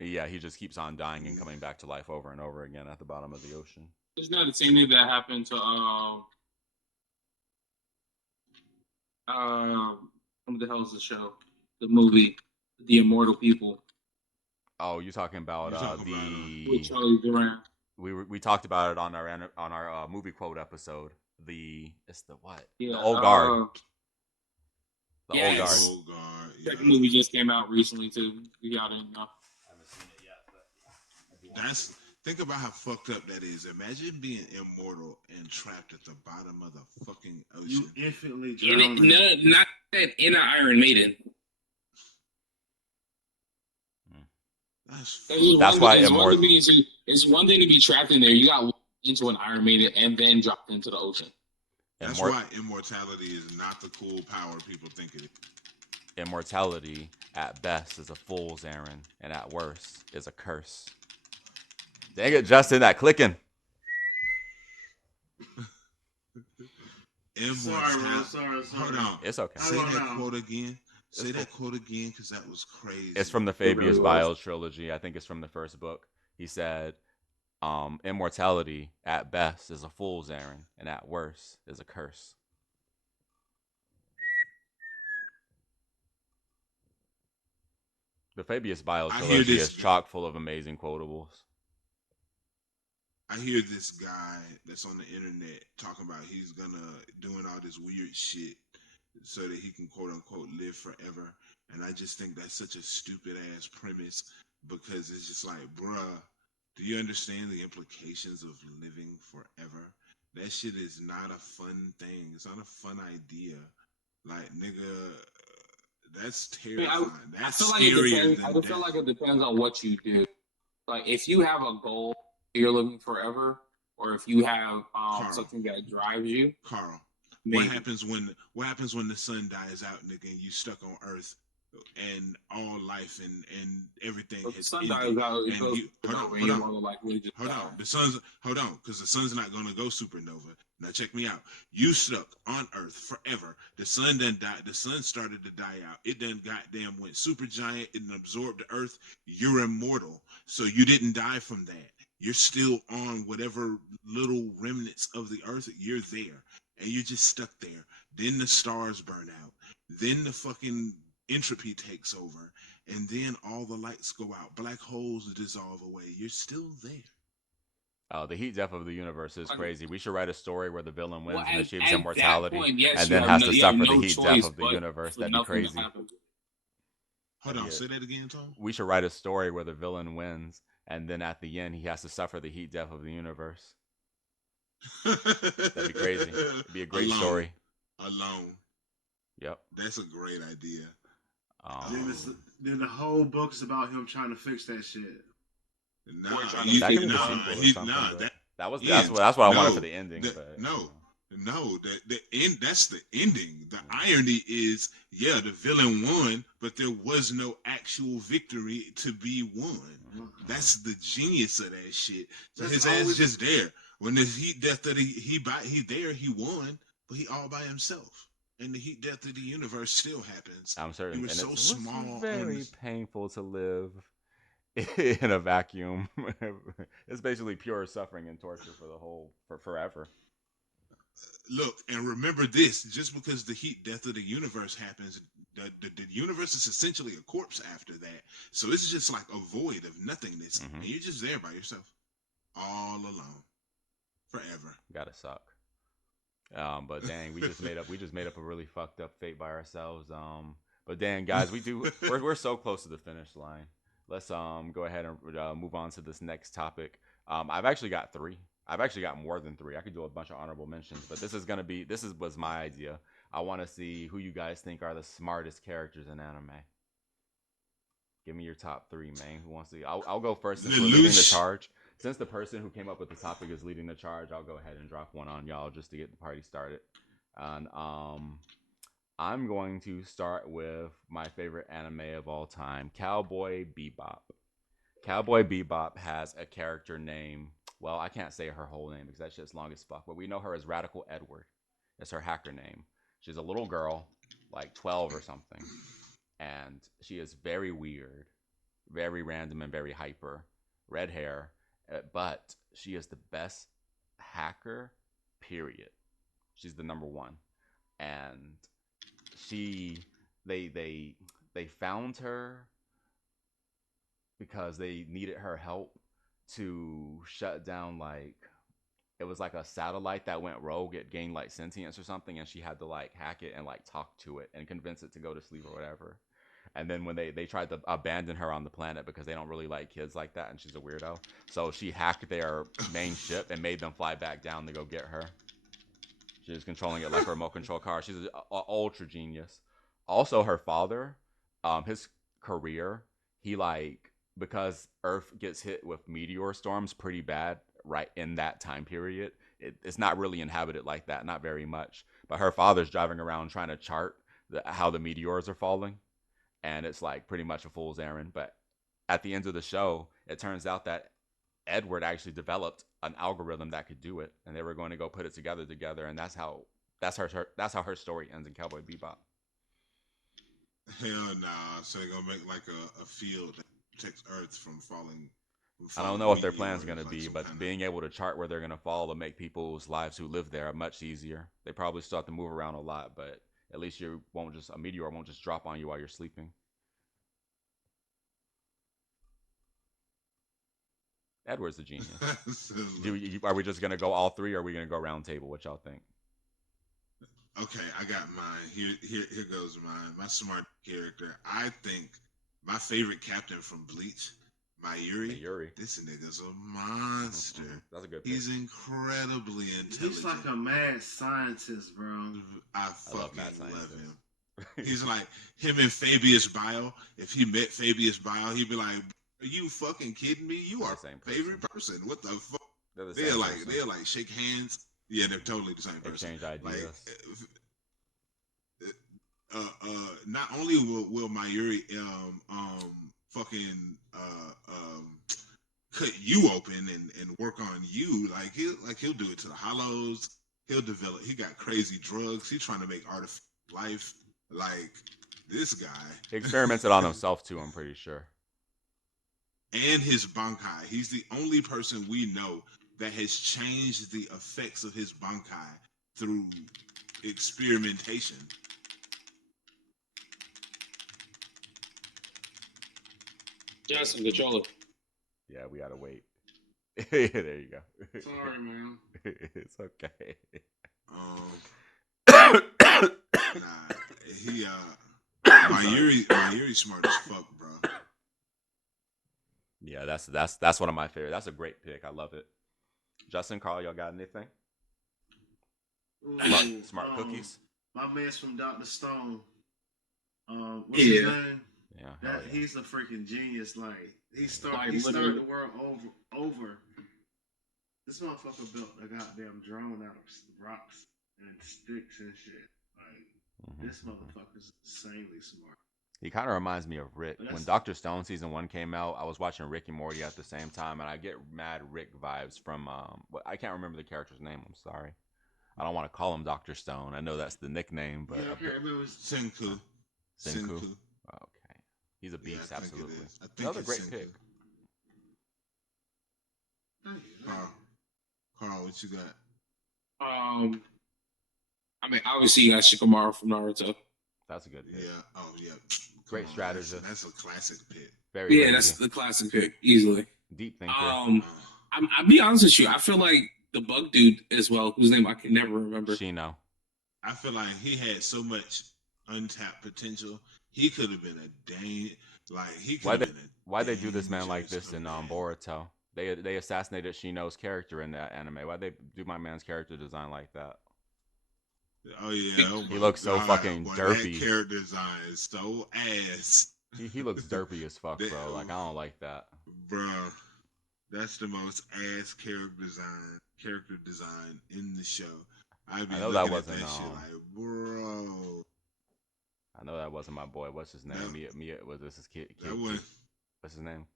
Yeah, he just keeps on dying and coming back to life over and over again at the bottom of the ocean. It's not the same thing that happened to what the hell is the show? The movie, The Immortal People. Oh, you're talking about with Charlie Duran. We talked about it on our movie quote episode. It's the what? Yeah, the old guard. The yes. old guard. Yeah. Second movie just came out recently too. Y'all didn't know. I haven't seen it yet, but Think about how fucked up that is. Imagine being immortal and trapped at the bottom of the fucking ocean. You infinitely In drown. it, no, not that in an Iron Maiden. That's why it's one thing to be trapped in there. You got into an Iron Maiden and then dropped into the ocean. That's why immortality is not the cool power people think it is. Immortality, at best, is a fool's errand, and at worst, is a curse. Dang it, Justin, that clicking. Sorry. Hold on. It's okay. Say that quote again. Say that quote again, because that was crazy. It's from the Fabius Vile trilogy. I think it's from the first book. He said, immortality, at best, is a fool's errand, and at worst, is a curse. The Fabius Vile trilogy is chock full of amazing quotables. I hear this guy that's on the internet talking about he's doing all this weird shit so that he can quote unquote live forever. And I just think that's such a stupid ass premise, because it's just like, bruh, do you understand the implications of living forever? That shit is not a fun thing. It's not a fun idea. Like, nigga, that's terrifying. That's scarier than I feel like it depends on what you do. Like if you have a goal you're living forever, or if you have Carl, something that drives you, Carl, maybe. what happens when the sun dies out, nigga, and you stuck on Earth, and all life and everything But the has sun ended, dies out, it and goes you supernova, and hold you're on, more likely to just hold on. die. Because the sun's not gonna go supernova. Now check me out. You stuck on Earth forever. The sun then died. The sun started to die out. It then goddamn went super giant and absorbed the Earth. You're immortal, so you didn't die from that. You're still on whatever little remnants of the Earth. You're there, and you're just stuck there. Then the stars burn out. Then the fucking entropy takes over, and then all the lights go out. Black holes dissolve away. You're still there. Oh, the heat death of the universe is Like, crazy. We should write a story where the villain well, wins and achieves at that immortality, point, yes, and then has to you have suffer the no heat death choice of the but universe. for That'd be nothing to crazy. happen. Hold That'd be on, it. say that again, Tom. We should write a story where the villain wins, and then at the end he has to suffer the heat death of the universe. That'd be crazy. It'd be a great Alone, story. alone. Yep. That's a great idea. Then this, Um, then the whole book is about him trying to fix that shit. Nah, Or trying to he, that could be figure the out. sequel or something, that but that was ends. that's what I wanted for No, the ending. that But no, no. That the end. That's the ending. The irony is, yeah, the villain won, but there was no actual victory to be won. That's the genius of that shit. So That's his ass always just there. When the heat death of the he there, he won, but he all by himself. And the heat death of the universe still happens. I'm You certain, were and so it was small on very this. painful to live in a vacuum. It's basically pure suffering and torture for the whole for forever. Look and remember this: just because the heat death of the universe happens, the universe is essentially a corpse after that. So it's just like a void of nothingness, Hmm. and you're just there by yourself, all alone, forever. Gotta suck. But dang, we just made up a really fucked up fate by ourselves. But dang, guys, we're so close to the finish line. Let's go ahead and move on to this next topic. I've actually got three. I've actually got more than three. I could do a bunch of honorable mentions, but this is was my idea. I want to see who you guys think are the smartest characters in anime. Give me your top three, man. Who wants to? I'll go first since we're leading the Lelouch. charge. Since the person who came up with the topic is leading the charge, I'll go ahead and drop one on y'all just to get the party started. And I'm going to start with my favorite anime of all time, Cowboy Bebop. Cowboy Bebop has a character name. Well, I can't say her whole name because that shit's long as fuck, but we know her as Radical Edward. It's her hacker name. She's a little girl, like 12 or something, and she is very weird, very random, and very hyper. Red hair, but she is the best hacker. Period. She's the number one, and she they they they found her because they needed her help to shut down like it was like a satellite that went rogue. It gained like sentience or something, and she had to like hack it and like talk to it and convince it to go to sleep or whatever. And then when they tried to abandon her on the planet because they don't really like kids like that, and she's a weirdo, so she hacked their main ship and made them fly back down to go get her. She was controlling it like a remote control car. She's an ultra genius. Also, her father, his career, he like because Earth gets hit with meteor storms pretty bad right in that time period. It's not really inhabited like that, not very much. But her father's driving around trying to chart how the meteors are falling, and it's like pretty much a fool's errand. But at the end of the show, it turns out that Edward actually developed an algorithm that could do it, and they were going to go put it together, and that's how her story ends in Cowboy Bebop. Hell nah. So they're gonna make like a field that protects Earth from I don't falling know what their plan's going meteors, to like be, some but kind of. being able to chart where they're going to fall will make people's lives who live there much easier. They probably still have to move around a lot, but at least you won't just a meteor won't just drop on you while you're sleeping. Edward's a genius. Are we just gonna go all three, or are we gonna go round table? What y'all think? Okay, I got mine. Here goes mine. My smart character. I think my favorite captain from Bleach, Hey, Mayuri. Yuri. This nigga's a Mm-hmm, mm-hmm. monster. That's a good pick. He's incredibly He's like intelligent. a mad scientist, bro. I I love mad fucking love scientists. him. He's like him and Fabius Bile. If he met Fabius Bile, he'd be like, Are you fucking kidding me? You They're are the same my favorite person. person. What the fuck? They're the They're same like person. they're like shake hands. Yeah, they're totally the same person. Exchange Like ideas. not only will Mayuri fucking cut you open and work on you, he'll do it to the hollows. He'll develop. He got crazy drugs. He's trying to make artificial life. Like this guy. He experimented on himself too, I'm pretty sure. And his bankai. He's the only person we know that has changed the effects of his bankai through experimentation. Justin, control it. Yeah, we gotta wait. There you go. Sorry, man. It's okay. Um, I'm nah, he sorry. Mayuri smart as fuck, bro. Yeah, that's one of my favorite. That's a great pick. I love it. Justin, Carl, y'all got anything? Smart, Ooh, smart cookies. my man's from Doctor Stone. What's his Yeah, name? Yeah, hell That yeah. he's a freaking genius. Like like he started literally. the world over. This motherfucker built a goddamn drone out of rocks and sticks and shit. Like this Hmm. motherfucker's insanely smart. He kind of reminds me of Rick. But When that's Doctor Stone season one came out, I was watching Rick and Morty at the same time, and I get mad Rick vibes from I can't remember the character's name. I'm sorry. I don't want to call him Doctor Stone. I know that's the nickname, but yeah. I can't remember. uh, Senku. Senku. Senku. Okay, he's a Yeah, beast. I think it Absolutely, is. I think another it's great Senku. pick. Thank you. Carl, Carl, what you got? Um, I mean, obviously you got Shikamaru from Naruto. That's a good pick. Yeah. Oh yeah. Come Great on, that's strategist. a classic pick. Very Yeah, that's lazy. the classic pick easily. Deep thinker. I'll be honest with you. I feel like the bug dude as well, whose name I can never remember. Shino. I feel like he had so much untapped potential. He could have been a he could Why have they been a why they do this man like dangerous this in command. Boruto? They assassinated Shino's character in that anime. Why they do my man's character design like that? Oh yeah, oh He my looks so god, fucking boy, that derpy. character design is so ass. He looks derpy as fuck, that, bro. Like I don't like that. bro, that's the most ass character design in the show. I'd I be know that looking at wasn't that shit like, bro, I know that wasn't my boy. What's his name? that Mia was this his that one what's his name?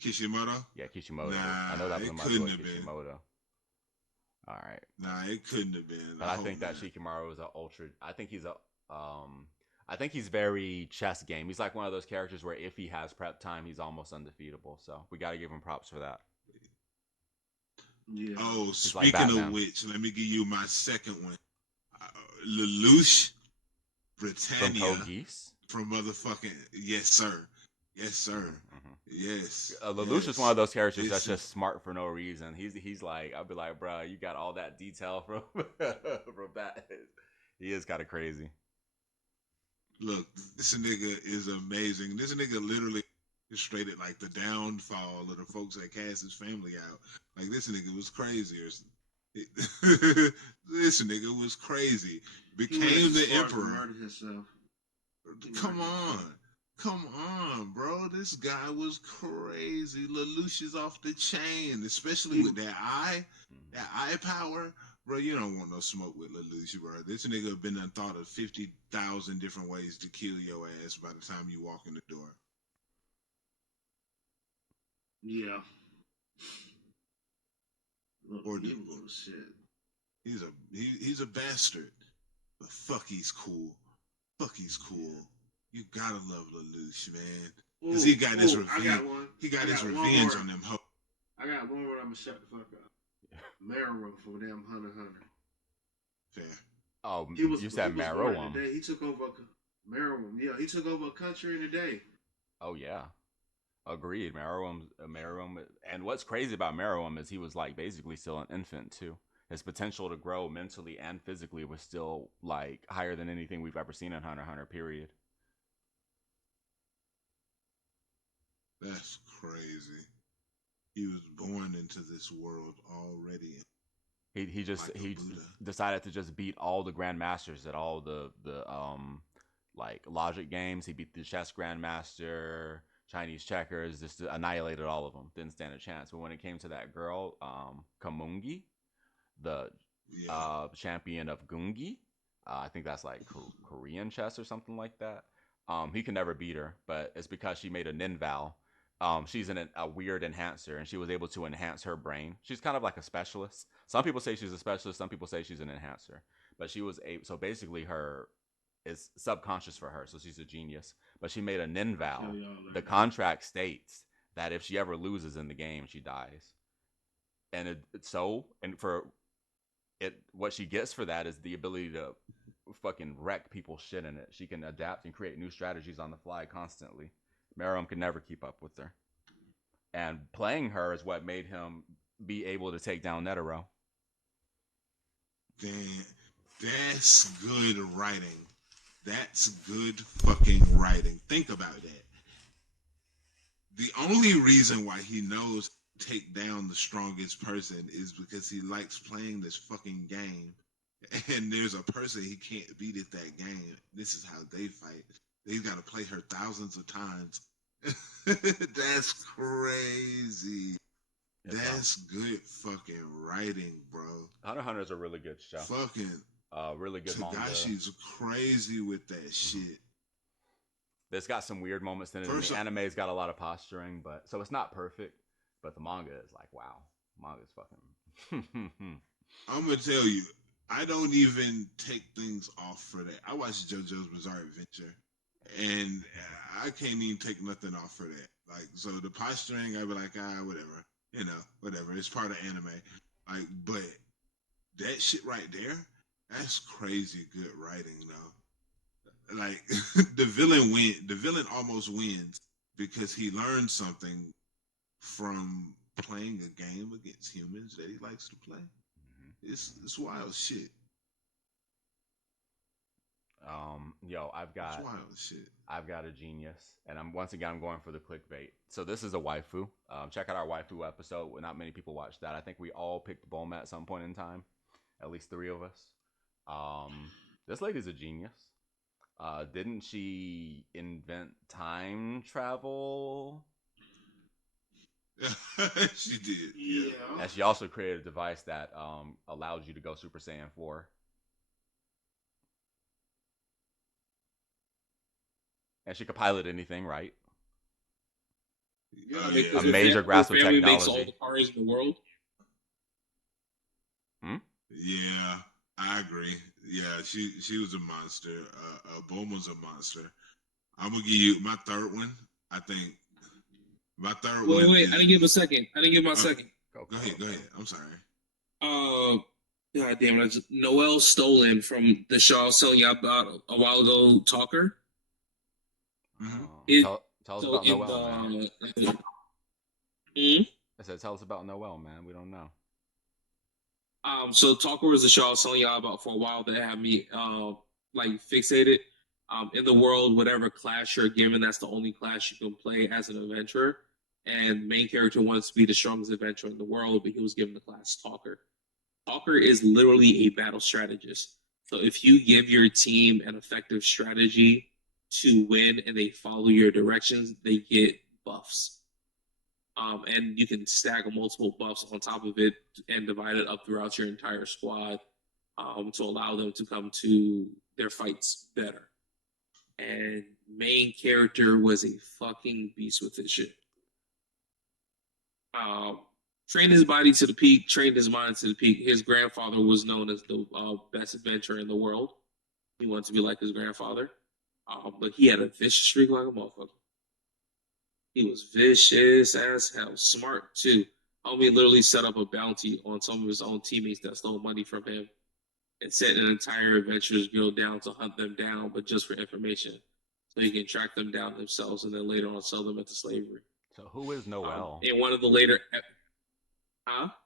Kishimoto. Yeah, Kishimoto. I know Nah, that it wasn't my couldn't boy have been. Kishimoto. All right. Nah, it couldn't have been. But I I hope think that not. Shikamaru is a ultra. I think he's very chess game. He's like one of those characters where if he has prep time, he's almost undefeatable. So we got to give him props for that. Yeah. Oh, He's like speaking of Batman which, let me give you my second one. Uh, Lelouch, from Britannia, Code Geass. from motherfucking yes sir, yes sir, Mm-hmm. yes, Lelouch is one of yes. those characters that's This is just smart for no reason. He's like I'll be like, bro, you got all that detail from from that. He is kind of crazy. look. This nigga is amazing. This nigga literally illustrated like the downfall of the folks that cast his family out. Like this nigga was crazy. This nigga was crazy. He went too Became the far to emperor. murder himself. Come on. Come on, bro. This guy was crazy. Lelouch is off the chain, especially He with that eye, Mm-hmm. that eye power. Bro, you don't want no smoke with Lelouch, bro. This nigga been done thought of 50,000 different ways to kill your ass by the time you walk in the door. yeah. Look Or do evil as shit. he's a bastard. But fuck he's cool. Fuck he's Yeah. cool. You gotta love Lelouch, man. Cause Oh, he got his oh, I revenge. got one. He got I his got one revenge more. on them hoes. I got one more. I'm gonna shut the fuck up. Meryl from damn Hunter x Hunter. Fair. Oh, He was you said born in Marrow. the day. He took over Meryl. Yeah, he took over a country in a day. Oh yeah, agreed. Meruem, and what's crazy about Meruem is he was like basically still an infant too. His potential to grow mentally and physically was still like higher than anything we've ever seen in Hunter x Hunter. Period. That's crazy. He was born into this world already like a He Buddha. decided to just beat all the grandmasters at all the like logic games. He beat the chess grandmaster. Chinese checkers, just annihilated all of them. Didn't stand a chance. But when it came to that girl, Kamungi, the Yeah. champion of Gungi, I think that's like Korean chess or something like that. He can never beat her, but it's because she made a ninval. She's a weird enhancer, and she was able to enhance her brain. She's kind of like a specialist. Some people say she's a specialist. Some people say she's an enhancer. But she was so basically her is subconscious for her, so she's a genius. But she made a ninval. The contract states that if she ever loses in the game, she dies. And for it, what she gets for that is the ability to fucking wreck people's shit in it. She can adapt and create new strategies on the fly constantly. Merom can never keep up with her. And playing her is what made him be able to take down Netero. Damn, that's good writing. That's good fucking writing. Think about that. The only reason why he knows to take down the strongest person is because he likes playing this fucking game. And there's a person he can't beat at that game. This is how they fight. They've got to play her thousands of times. That's crazy. That's good fucking writing, bro. Hunter x Hunter is a really good show. Fucking really good manga. Tagashi's crazy with that shit. It's got some weird moments in it. The anime's got a lot of posturing, but so it's not perfect. But the manga is like, wow, manga's fucking. I'm gonna tell you, I don't even take things off for that. I watched JoJo's Bizarre Adventure, and I can't even take nothing off for that. Like, so the posturing, I'd be like, whatever, whatever. It's part of anime. Like, but that shit right there, that's crazy good writing, though. Like, the villain almost wins because he learned something from playing a game against humans that he likes to play. It's wild shit. I've got a genius, and I'm going for the clickbait. So this is a waifu. Check out our waifu episode. Not many people watch that. I think we all picked Bulma at some point in time, at least 3 of us. This lady's a genius. Didn't she invent time travel? She did. Yeah. And she also created a device that allows you to go Super Saiyan 4. And she could pilot anything, right? Yeah, a major grasp of technology. Makes all the cars in the world. Yeah, I agree. Yeah, she was a monster. Bulma's a monster. I'm gonna give you my third one. I think my third one. Wait, I didn't give a second. Second. Go ahead. I'm sorry. God damn it! Noelle Stolen from the show I was telling you about a while ago. Talker. Tell us about Noelle, man. I said, tell us about Noelle, man. We don't know. So Talker was the show I was telling y'all about for a while that had me like fixated. In the world, whatever class you're given, that's the only class you can play as an adventurer. And main character wants to be the strongest adventurer in the world, but he was given the class Talker. Talker is literally a battle strategist. So if you give your team an effective strategy to win and they follow your directions, they get buffs. And you can stack multiple buffs on top of it and divide it up throughout your entire squad to allow them to come to their fights better. And main character was a fucking beast with this shit. Trained his body to the peak, trained his mind to the peak. His grandfather was known as the best adventurer in the world. He wanted to be like his grandfather. But he had a vicious streak like a motherfucker. He was vicious as hell, smart too. Homie literally set up a bounty on some of his own teammates that stole money from him and set an entire adventurers guild down to hunt them down, but just for information. So he can track them down themselves and then later on sell them into slavery. So who is Noelle? In one of the later...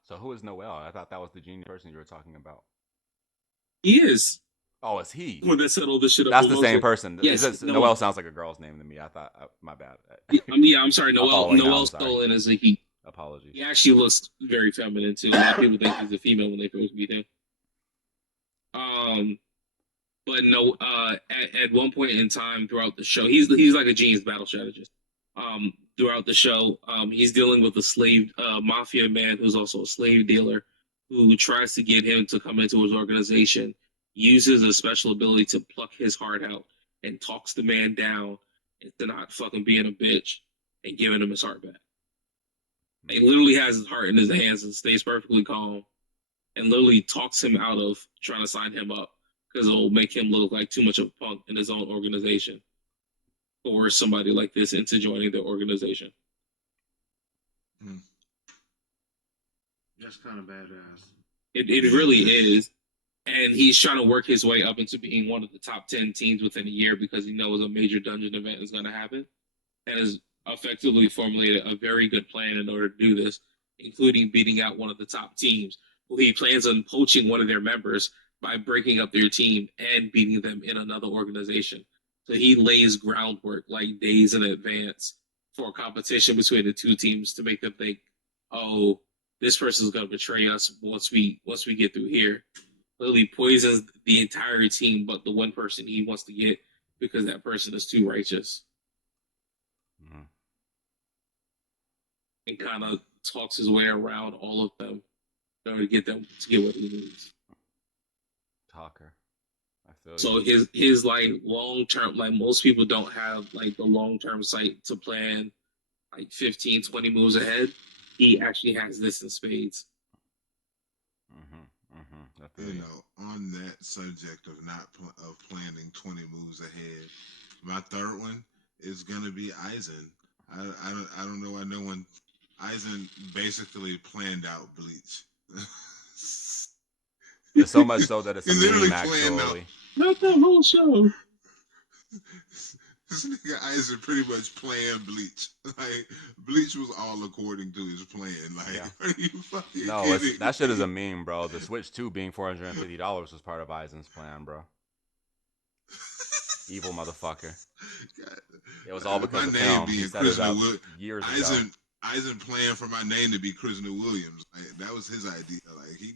So who is Noelle? I thought that was the genius person you were talking about. He is. Oh, it's he. When they set all this shit up. That's the same person. Yes, Noelle sounds like a girl's name to me. I thought, my bad. I'm sorry. Noelle Stolen is a he. Apologies. He actually looks very feminine too. A lot of people think he's a female when they first meet him. But no, at one point in time throughout the show, he's like a genius battle strategist. throughout the show. He's dealing with a slave mafia man who's also a slave dealer who tries to get him to come into his organization, uses a special ability to pluck his heart out and talks the man down into not fucking being a bitch and giving him his heart back. He literally has his heart in his hands and stays perfectly calm and literally talks him out of trying to sign him up because it'll make him look like too much of a punk in his own organization or somebody like this into joining the organization. That's kind of badass. It really is. And he's trying to work his way up into being one of the top 10 teams within a year because he knows a major dungeon event is going to happen. And has effectively formulated a very good plan in order to do this, including beating out one of the top teams, who he plans on poaching one of their members by breaking up their team and beating them in another organization. So he lays groundwork like days in advance for a competition between the two teams to make them think, oh, this person's gonna betray us once we get through here. Literally poisons the entire team, but the one person he wants to get because that person is too righteous. Mm-hmm. And kind of talks his way around all of them in order to get them to get what he needs. Talker. I feel So you. his like long term, like most people don't have like the long term sight to plan like 15, 20 moves ahead. He actually has this in spades. Mm-hmm. Mm-hmm. I feel You you. know, on that subject of not of planning 20 moves ahead, my third one is gonna be Eisen. I don't know why no one. Eisen basically planned out Bleach. It's so much so that it's He a literally meme, planned out. actually. Not that whole show. This nigga Eisen pretty much planned Bleach. Like Bleach was all according to his plan. Like, Yeah. are you fucking No, it's kidding that shit is a me? meme, bro. The Switch 2 being $450 was part of Eisen's plan, bro. Evil motherfucker. God, It was all my because of name him. He being set it Krishna up Will years ago. Eisen planned for my name to be Krishna Williams. Like, that was his idea. Like he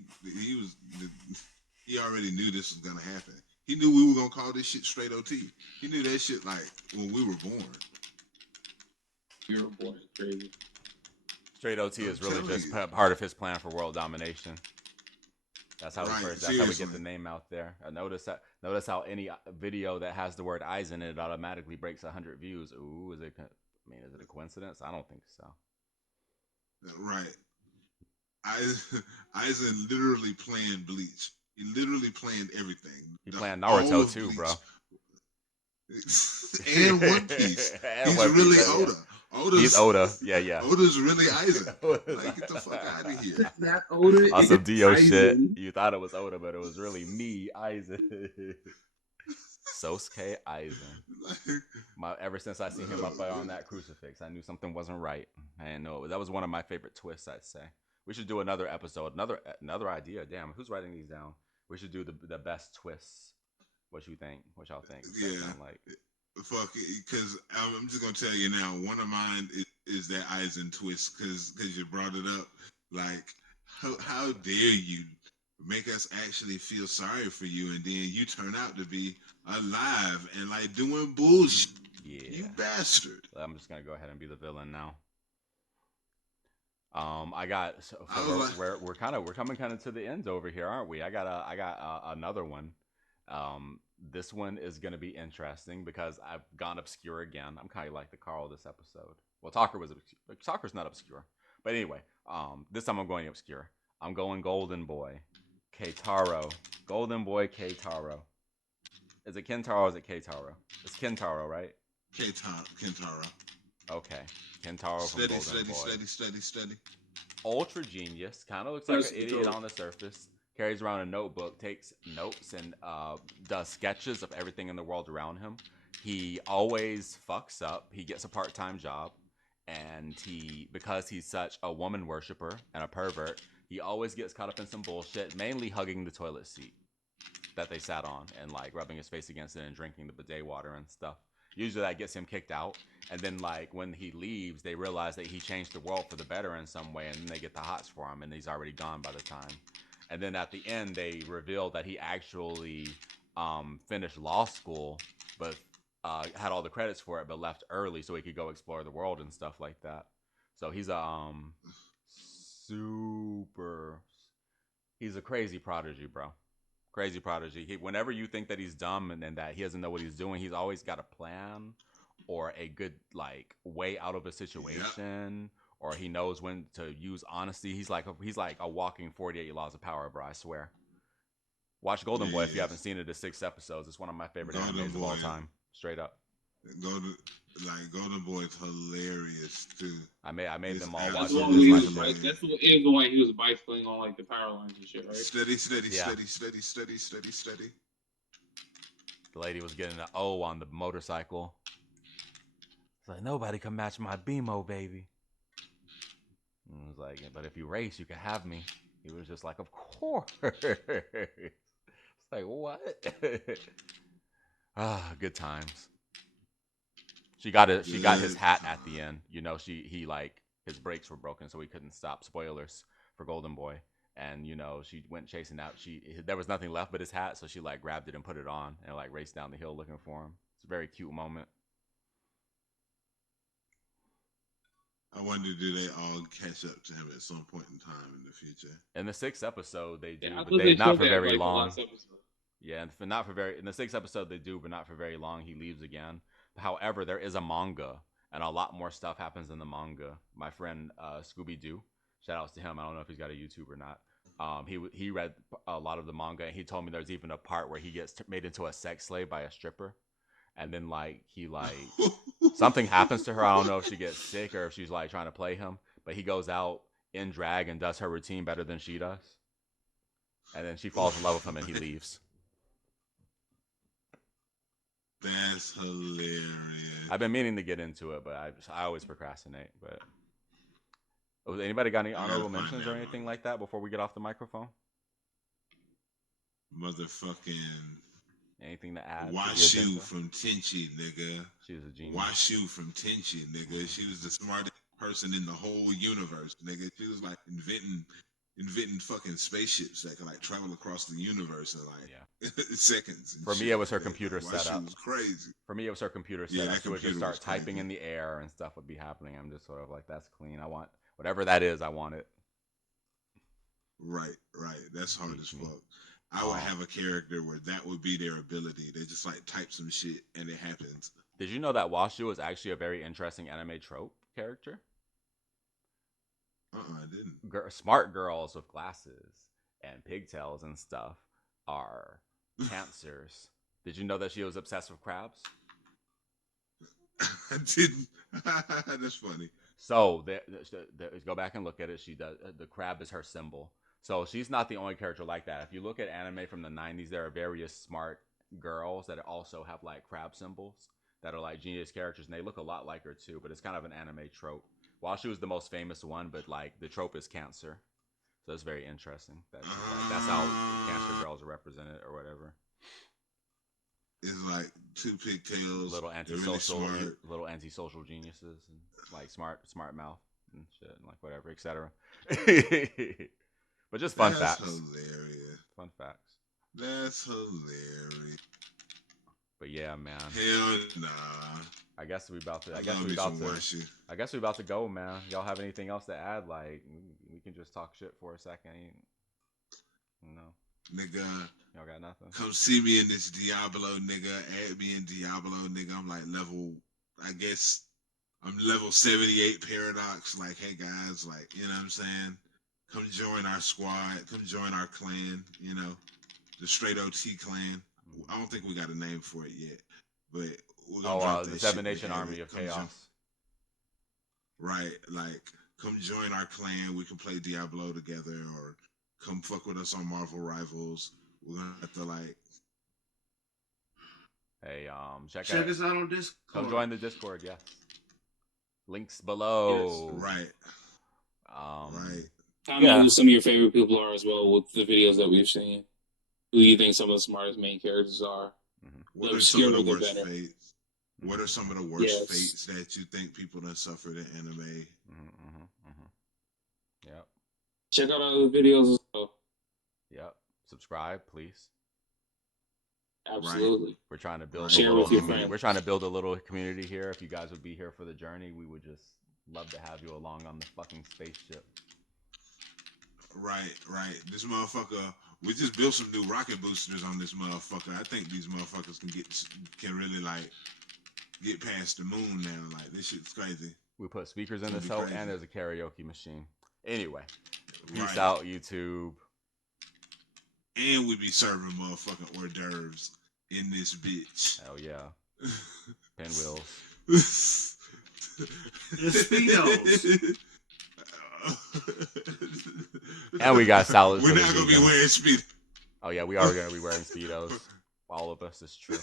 already knew this was gonna happen. He knew we were gonna call this shit straight OT. He knew that shit like when we were born. You're a boy, crazy. Straight OT I'm is really telling just you. part of his plan for world domination. That's how he Right, first. That's how we get seriously. the name out there. Notice that. Notice how any video that has the word Eisen in it automatically breaks 100 views. Ooh, is it? I mean, is it a coincidence? I don't think so. Right. Eisen literally planned Bleach. He literally planned everything. He planned All Naruto of too, Bleach bro. and One Piece. And He's One Piece, really right? Yeah. Oda. He's Oda's Oda. Yeah, yeah. Oda's really Eisen. Like, get the fuck out of here. That Oda On is some Dio shit. Aizen. You thought it was Oda, but it was really me, Eisen. Sosuke Eisen. Like, Ever since I seen him up there on that crucifix, I knew something wasn't right. I didn't know it. That was one of my favorite twists. I'd say we should do another episode. Another idea. Damn, who's writing these down? We should do the best twists. What you think? What y'all think? What's that yeah, sound like? fuck it. Because I'm just gonna tell you now. One of mine is that Eisen twist. Because you brought it up. Like, how dare you make us actually feel sorry for you, and then you turn out to be alive and like doing bullshit. You Yeah. bastard. I'm just gonna go ahead and be the villain now. I got I was like, we're coming kind of to the ends over here, aren't we? I got another one. This one is gonna be interesting because I've gone obscure again. I'm kind of like the Carl this episode. Well, Talker's not obscure, but anyway, this time I'm going obscure. I'm going Golden Boy, Keitaro, Golden Boy Keitaro. Is it Kentaro? Or is it Keitaro? It's Kentaro, right? Kentaro. Okay, Kentaro from Steady, Golden steady, Boy. steady, steady, steady. Ultra genius, kind of looks like an That's idiot dope. on the surface. Carries around a notebook, takes notes, and does sketches of everything in the world around him. He always fucks up. He gets a part-time job, and because he's such a woman worshiper and a pervert, he always gets caught up in some bullshit. Mainly hugging the toilet seat that they sat on and like rubbing his face against it and drinking the bidet water and stuff. Usually that gets him kicked out. And then like when he leaves, they realize that he changed the world for the better in some way, and then they get the hots for him, and he's already gone by the time. And then at the end, they reveal that he actually finished law school, but had all the credits for it, but left early so he could go explore the world and stuff like that. So he's a super. He's a crazy prodigy, bro. Crazy prodigy. Whenever you think that he's dumb and that he doesn't know what he's doing, he's always got a plan or a good like way out of a Yeah. situation, or he knows when to use honesty. He's like a walking 48 laws of power, bro. I swear. Watch Golden Boy if you haven't Yes. seen it. It's 6 episodes. It's one of my favorite Golden animes of all Boy. time. Straight up. Golden Boy is hilarious too. I made It's them all That's watch the it one just where so he I was could absolutely finish it. that's the is the one he was bicycling on like the power lines and shit, right? steady, steady, Yeah. steady, steady, steady, steady, steady. The lady was getting an O on the motorcycle. It's like, nobody can match my BMO, baby. And I was like, but if you race, you can have me. He was just like, of course. It's like, what? Good times. She got his Good hat at the time. end. He like his brakes were broken, so he couldn't stop. Spoilers for Golden Boy. And she went chasing out. There was nothing left but his hat, so she like grabbed it and put it on and like raced down the hill looking for him. It's a very cute moment. I wonder, do they all catch up to him at some point in time in the future? In the 6th episode, they Yeah, do, I but thought they they not showed for that very like the long. last episode. Yeah, and for not for very in the 6th episode they do, but not for very long. He leaves again. However, there is a manga, and a lot more stuff happens in the manga. My friend Scooby Doo, shout outs to him. I don't know if he's got a YouTube or not. He read a lot of the manga, and he told me there's even a part where he gets made into a sex slave by a stripper, and then like something happens to her. I don't know if she gets sick or if she's like trying to play him, but he goes out in drag and does her routine better than she does, and then she falls in love with him, and he leaves. That's hilarious. I've been meaning to get into it, but I always procrastinate. But anybody got any I gotta honorable find mentions or that anything one. like that before we get off the microphone? Motherfucking Anything to add to the Washu agenda? from Tenchi, nigga. She was a genius. Washu from Tenchi, nigga. She was the smartest person in the whole universe, nigga. She was like inventing fucking spaceships that could like travel across the universe in Yeah. like seconds and For me, it shit. was her Like, computer Washu setup. was crazy. For me, it was her computer Yeah, setup. that She would just computer was start typing crazy. in the air, and stuff would be happening. I'm just sort of like, that's clean. I want whatever that is. I want it. Right, right. That's hard as Beats me. fuck. I would Um, have a character where that would be their ability. They just like type some shit and it happens. did you know that Washu is actually a very interesting anime trope character? I didn't. Smart girls with glasses and pigtails and stuff are cancers. Did you know that she was obsessed with crabs? I didn't. That's funny. So go back and look at it. She does the crab is her symbol. So she's not the only character like that. If you look at anime from the '90s, there are various smart girls that also have like crab symbols that are like genius characters, and they look a lot like her too. But it's kind of an anime trope. While she was the most famous one, but like the trope is cancer. So it's very interesting that she's like that's how cancer girls are represented or whatever. It's like two pigtails. Little They're really antisocial, smart. little antisocial geniuses, and like smart mouth and shit, and like whatever, etc. But just fun That's facts. hilarious. Fun facts. That's hilarious. But yeah, man. Hell nah. I guess we about to. I love me some Washu. I guess we about to go, man. Y'all have anything else to add? Like we can just talk shit for a second. No, Nigga, y'all got nothing. come see me in this Diablo, nigga. Add me in Diablo, nigga. I'm like level, I guess I'm level 78 Paradox. Like, hey guys, like, you know what I'm saying? Come join our squad. Come join our clan, you know, the Straight OT clan. I don't think we got a name for it yet, but we're gonna drop that The shit. Seven We Nation have Army it. of Come Chaos. right, like, come join our clan. We can play Diablo together, or come fuck with us on Marvel Rivals. We're gonna have to like. Hey, check Check out. us out on Discord. Come join the Discord. Yes. Links below. Yes. Right. Right. Comment Yeah. who some of your favorite people are as well with the videos that we've seen. Who you think some of the smartest main characters are? What are some of the obscure worst better. fates? What are some of the worst Yes. fates that you think people have suffered in anime? Yep. Check out our other videos as well. Yep. Subscribe, please. Absolutely. We're trying to build Right. a Share little with your community. friends. We're trying to build a little community here. If you guys would be here for the journey, we would just love to have you along on the fucking spaceship. Right. This motherfucker, we just built some new rocket boosters on this motherfucker. I think these motherfuckers can really like get past the moon now. Like this shit's crazy. We put speakers It's in gonna this be hoe, crazy. and there's a karaoke machine. Anyway, peace Right. out, YouTube. And we be serving motherfucking hors d'oeuvres in this bitch. Hell yeah. Pinwheels. The Speedos. And we got salads. We're for the not gonna be vegans. wearing speed. Oh yeah, we are gonna be wearing speedos. All of us. It's true.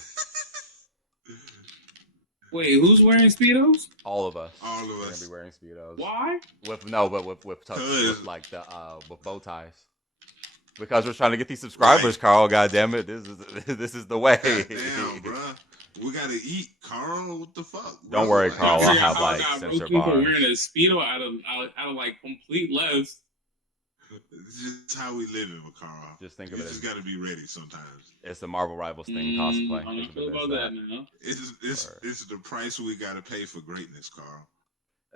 Wait, who's wearing Speedos? All of us. All of We're us. gonna be wearing speedos. Why? With like the with bow ties. Because we're trying to get these subscribers, Right. Carl. God damn it, this is the way. God damn, bruh. We gotta eat, Carl. What the fuck? Don't bro? worry, Like, Carl. I'll Figure have out how I like got censor roasted for bars. wearing a Speedo out of like complete left. It's just how we live it, Carl. Just think You of it just as gotta be ready sometimes. it's the Marvel Rivals thing cosplay. I'm Think not of sure it as about that. that now. It's the price we gotta pay for greatness, Carl.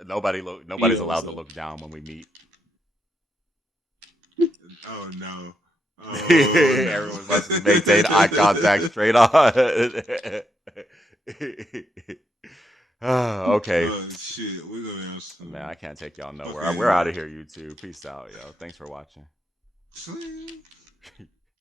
Nobody's Speedos, allowed to so. look down when we meet. Oh no. Oh, Everyone must maintain eye contact straight on. Okay. Oh shit, we're gonna have some. Man, I can't take y'all nowhere. Okay. We're out of here, YouTube. Peace out, yo. Thanks for watching. Sling.